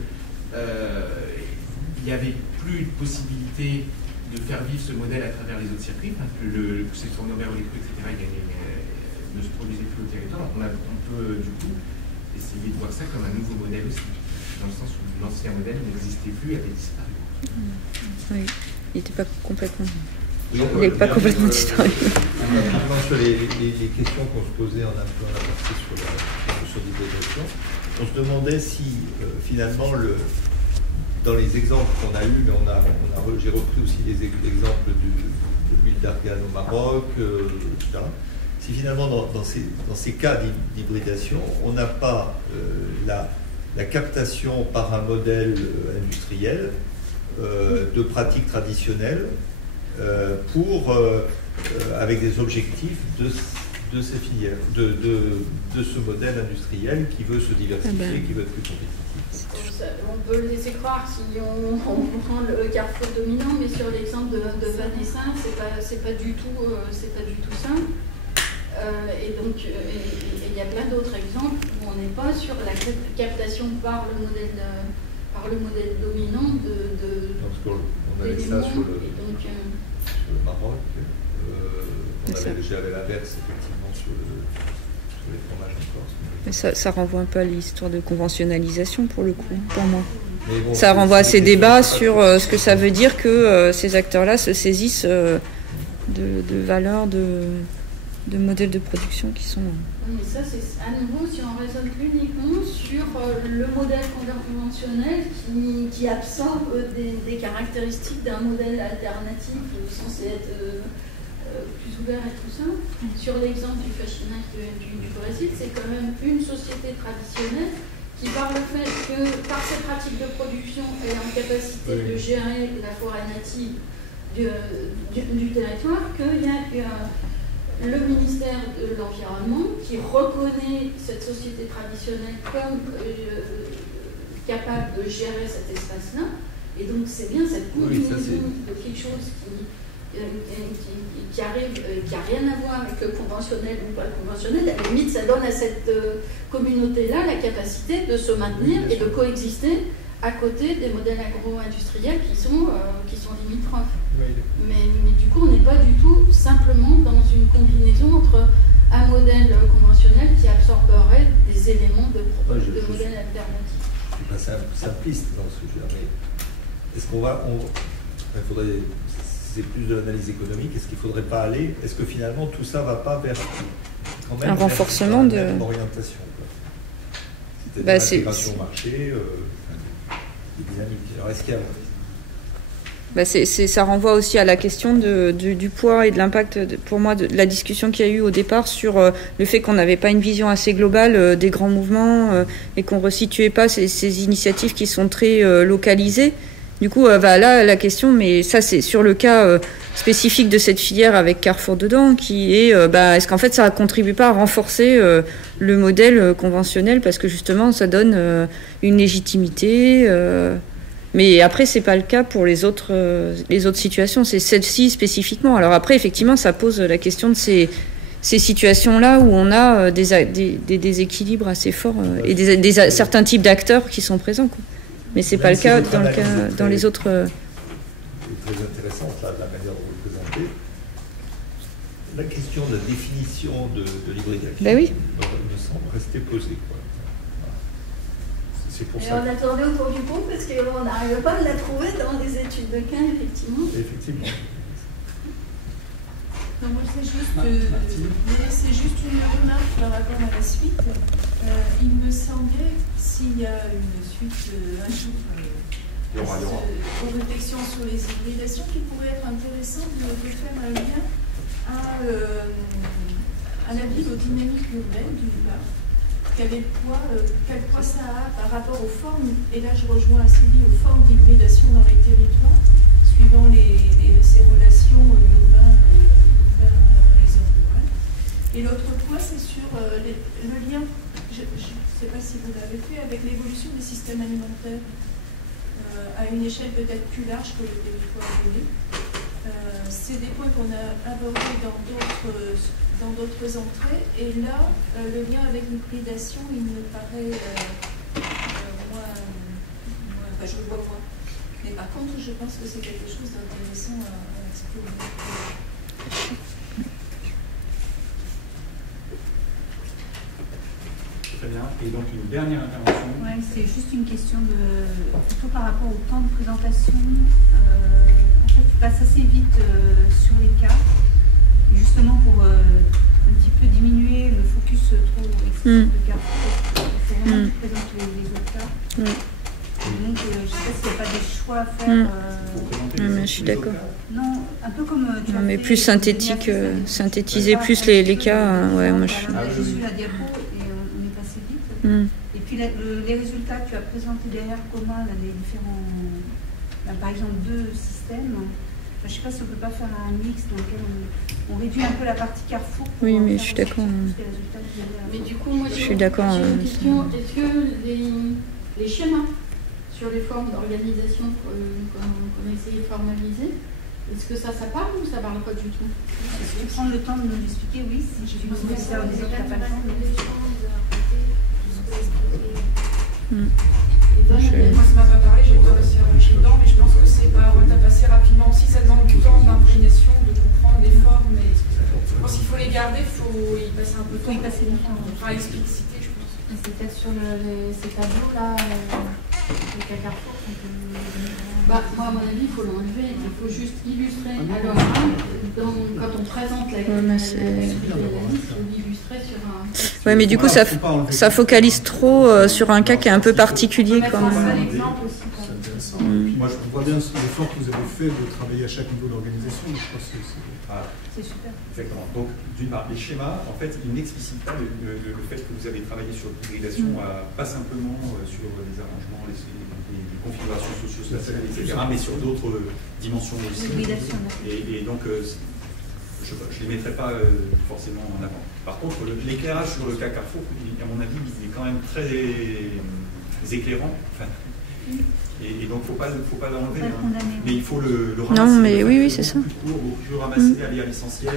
il n'y avait plus de possibilité de faire vivre ce modèle à travers les autres circuits, parce que le poussé de tourneau vers l'électrique, etc. ne se produisait plus au territoire. On peut du coup essayer de voir ça comme un nouveau modèle aussi, dans le sens où l'ancien modèle n'existait plus, avait disparu. Oui. Il n'était pas complètement... Il n'avait pas complètement disparu. Sur les questions qu'on se posait en un peu en aparté sur l'hybridation, on se demandait si finalement, dans les exemples qu'on a eus, mais j'ai repris aussi les exemples de l'huile d'argan au Maroc, etc., si finalement dans ces cas d'hybridation, on n'a pas la captation par un modèle industriel de pratiques traditionnelles avec des objectifs de ces filières, de ce modèle industriel qui veut se diversifier, qui veut être plus compétitif. On peut le laisser croire si on prend le carrefour dominant, mais sur l'exemple de Vanessa, c'est pas du tout simple. Et donc, il y a plein d'autres exemples où on n'est pas sur la captation par le modèle dominant on avait ça sur le Maroc. J'avais l'inverse, effectivement, sur les fromages en Corse. Mais ça renvoie un peu à l'histoire de conventionnalisation, pour le coup, pour moi. Bon, ça renvoie à ces débats sur ce que ça veut dire que ces acteurs-là se saisissent de valeurs, de modèles de production qui sont... Mais ça, c'est à nouveau si on raisonne uniquement sur le modèle conventionnel qui absorbe des caractéristiques d'un modèle alternatif censé être plus ouvert et tout ça. Sur l'exemple du Faxinac du Brésil, c'est quand même une société traditionnelle qui, par le fait que, par ses pratiques de production, elle est en capacité de gérer la forêt native du territoire, qu'il y a le ministère de l'Environnement qui reconnaît cette société traditionnelle comme capable de gérer cet espace-là. Et donc c'est bien cette combinaison de quelque chose qui arrive, qui n'a rien à voir avec le conventionnel ou pas le conventionnel. À la limite, ça donne à cette communauté-là la capacité de se maintenir et de coexister à côté des modèles agro-industriels qui sont limitrophes. Mais du coup, on n'est pas du tout simplement dans une combinaison entre un modèle conventionnel qui absorberait des éléments de modèles alternatifs. Je suis pas simpliste dans ce sujet, mais est-ce qu'on va... c'est plus de l'analyse économique, est-ce qu'il ne faudrait pas aller... Est-ce que finalement tout ça ne va pas vers quand même un renforcement de l'orientation, c'est-à-dire l'intégration au marché, des dynamiques. Alors est-ce qu'il y a... ça renvoie aussi à la question du poids et de l'impact, pour moi, de la discussion qu'il y a eu au départ sur le fait qu'on n'avait pas une vision assez globale des grands mouvements et qu'on ne resituait pas ces initiatives qui sont très localisées. Du coup, là, la question, mais ça, c'est sur le cas spécifique de cette filière avec Carrefour dedans, qui est, est-ce qu'en fait, ça ne contribue pas à renforcer le modèle conventionnel parce que justement, ça donne une légitimité mais après, c'est pas le cas pour les autres situations. C'est celle-ci spécifiquement. Alors après, effectivement, ça pose la question de ces situations-là où on a des déséquilibres assez forts et certains types d'acteurs qui sont présents, quoi. Mais c'est pas le cas dans les autres. C'est très intéressant, ça, de la manière dont vous le présentez. La question de la définition de l'hybridation oui. me semble rester posée, quoi. C'est pour et ça. on a tourné autour du pot parce qu'on n'arrive pas à la trouver dans les études de cas, effectivement. Effectivement. Non, moi, c'est juste une remarque par rapport à la suite. Il me semblait que s'il y a une suite un jour aux réflexions sur les hybridations, qu'il pourrait être intéressant de faire un lien à la ville, aux dynamiques urbaines d'une part. Quel poids ça a par rapport aux formes, et là je rejoins Sylvie, aux formes d'hybridation dans les territoires, suivant ces relations urbaines et zones rurales. Et l'autre point, c'est sur le lien, je ne sais pas si vous l'avez fait, avec l'évolution des systèmes alimentaires à une échelle peut-être plus large que le territoire donné. C'est des points qu'on a abordés dans d'autres entrées, et là, le lien avec l'hybridation, il me paraît moins, enfin, je le vois moins. Mais par contre, je pense que c'est quelque chose d'intéressant à explorer. Très bien. Et donc, une dernière intervention. Ouais, c'est juste une question plutôt par rapport au temps de présentation. En fait, tu passes assez vite sur les cas. Justement pour un petit peu diminuer le focus trop excessif de Carrefour, il faut vraiment présenter les autres cas. Donc je ne sais pas s'il n'y a pas des choix à faire. Mais je suis d'accord. Non, un peu comme tu as mais fait, plus synthétiser plus les cas. Ouais, moi je... On a juste vu la diapo et on est passé vite. Et puis les résultats que tu as présentés derrière, comment les différents, par exemple, 2 systèmes. Je ne sais pas si on ne peut pas faire un mix dans lequel on réduit un peu la partie Carrefour. Oui, mais je suis d'accord. Mais du coup, moi, je suis d'accord. J'ai une question. Est-ce que les schémas sur les formes d'organisation qu'on a essayé de formaliser, est-ce que ça parle ou ça ne parle pas du tout? Si tu prends le temps de nous l'expliquer, oui. Si je pense que ça, on disait que tu n'as pas le temps. Moi, ça ne m'a pas parlé, j'ai pas réussi à rentrer dedans, mais je pense que c'est pas on tape assez rapidement aussi, ça demande du temps d'imprégnation, de comprendre les formes. Et je pense Il faut y passer du temps. Enfin, explicité, je pense. C'est peut-être sur ces tableaux-là, le cas Carrefour. Bah, moi, à mon avis, il faut l'enlever. Il faut juste illustrer à l'oral. Quand on présente la liste, il faut l'illustrer sur un... Ouais, mais du coup, ça focalise trop sur un cas qui est un peu particulier quand même. Moi, je vois bien l'effort que vous avez fait de travailler à chaque niveau d'organisation. Je crois que c'est super. Exactement. Donc, d'une part, les schémas, en fait, ils n'explicitent pas le fait que vous avez travaillé sur l'hybridation, pas simplement sur les arrangements, les configurations socio-spatiales, etc., mais sur d'autres dimensions aussi. Et donc, je ne les mettrai pas forcément en avant. Par contre, l'éclairage sur le cas Carrefour, à mon avis, il est quand même très éclairant. Enfin, et donc, il ne faut pas l'enlever. Mais il faut le ramasser. Non, mais oui, c'est ça. Plus ramasser, aller à l'essentiel.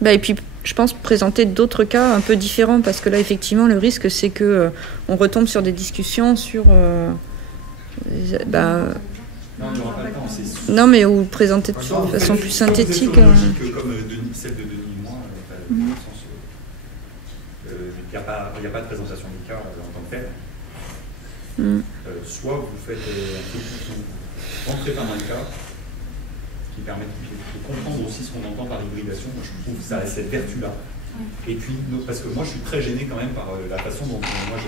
Bah, et puis, je pense présenter d'autres cas un peu différents, parce que là, effectivement, le risque, c'est que on retombe sur des discussions sur... Non, il n'y aura pas le temps. Non, mais ou présenter de façon plus synthétique. Comme celle de Denis et moi, dans le sens il n'y a pas de présentation du cas en tant que tel. Soit vous faites un peu plus, vous rentrez pas dans le cas, qui permet de comprendre aussi ce qu'on entend par hybridation. Moi, je trouve ça a cette vertu-là. Et puis, parce que moi, je suis très gêné quand même par la façon dont moi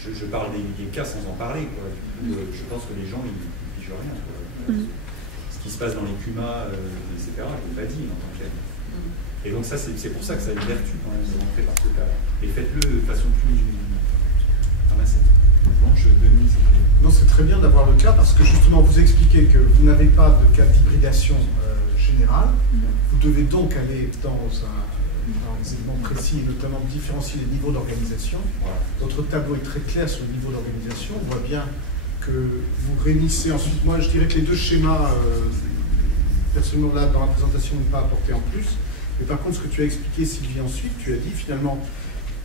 je parle des cas sans en parler. Quoi. Je pense que les gens, ils ne pigent rien. Ce qui se passe dans les CUMA, etc., je ne l'ai pas dit en tant que tel. Et donc ça, c'est pour ça que ça a une vertu quand même de rentrer par ce cas-là. Et faites-le de façon plus ramassée. Non, c'est très bien d'avoir le cas parce que justement vous expliquez que vous n'avez pas de cas d'hybridation générale. Vous devez donc aller dans des éléments précis et notamment différencier les niveaux d'organisation. Votre tableau est très clair sur le niveau d'organisation. On voit bien que vous réunissez ensuite. Moi, je dirais que les deux schémas, personnellement là dans la présentation, n'est pas apporté en plus. Mais par contre, ce que tu as expliqué, Sylvie, ensuite, tu as dit finalement,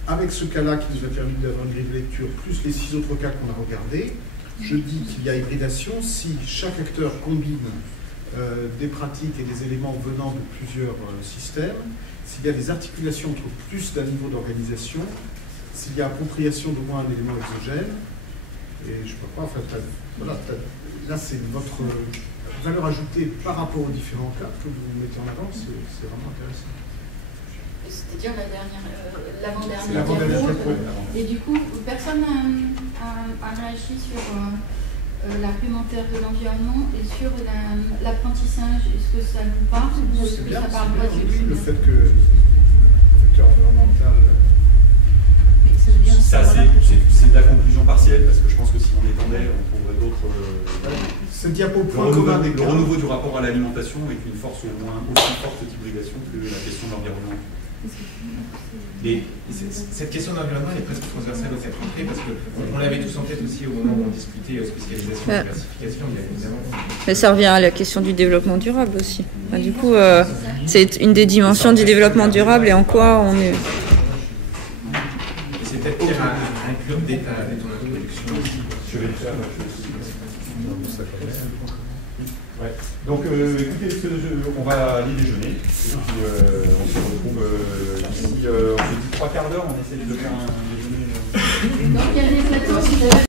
avec ce cas-là qui nous a permis d'avoir une grille de lecture, plus les 6 autres cas qu'on a regardés, je dis qu'il y a hybridation si chaque acteur combine des pratiques et des éléments venant de plusieurs systèmes, s'il y a des articulations entre plus d'un niveau d'organisation, s'il y a appropriation d'au moins un élément exogène, et je ne sais pas quoi, enfin, voilà, là c'est votre valeur ajoutée par rapport aux différents cas que vous mettez en avant, c'est vraiment intéressant. C'est-à-dire l'avant-dernière diapo. Et du coup, personne n'a réagi sur l'argumentaire de l'environnement et sur l'apprentissage. Est-ce que ça vous parle ou est-ce que ça parle pas du tout? Le fait que le facteur environnemental... Ça, c'est de la conclusion partielle, parce que je pense que si on étendait, on trouverait d'autres... Cette diapo le renouveau du rapport à l'alimentation est une force au moins aussi forte d'hybridation que la question de l'environnement. Et cette question d'environnement est presque transversale au 4 entrées, parce qu'on l'avait tous en tête aussi au moment où on discutait spécialisation et diversification. Il y a évidemment... Mais ça revient à la question du développement durable aussi. Enfin, du coup, c'est une des dimensions du développement durable et en quoi on est... C'est peut-être pire à inclure dès ton introduction aussi. Je vais le faire. Ouais. Donc, écoutez, on va aller déjeuner. Et puis, on se retrouve d'ici, on se dit 3 quarts d'heure. On essaie de faire un déjeuner. Donc, il y a des plateaux.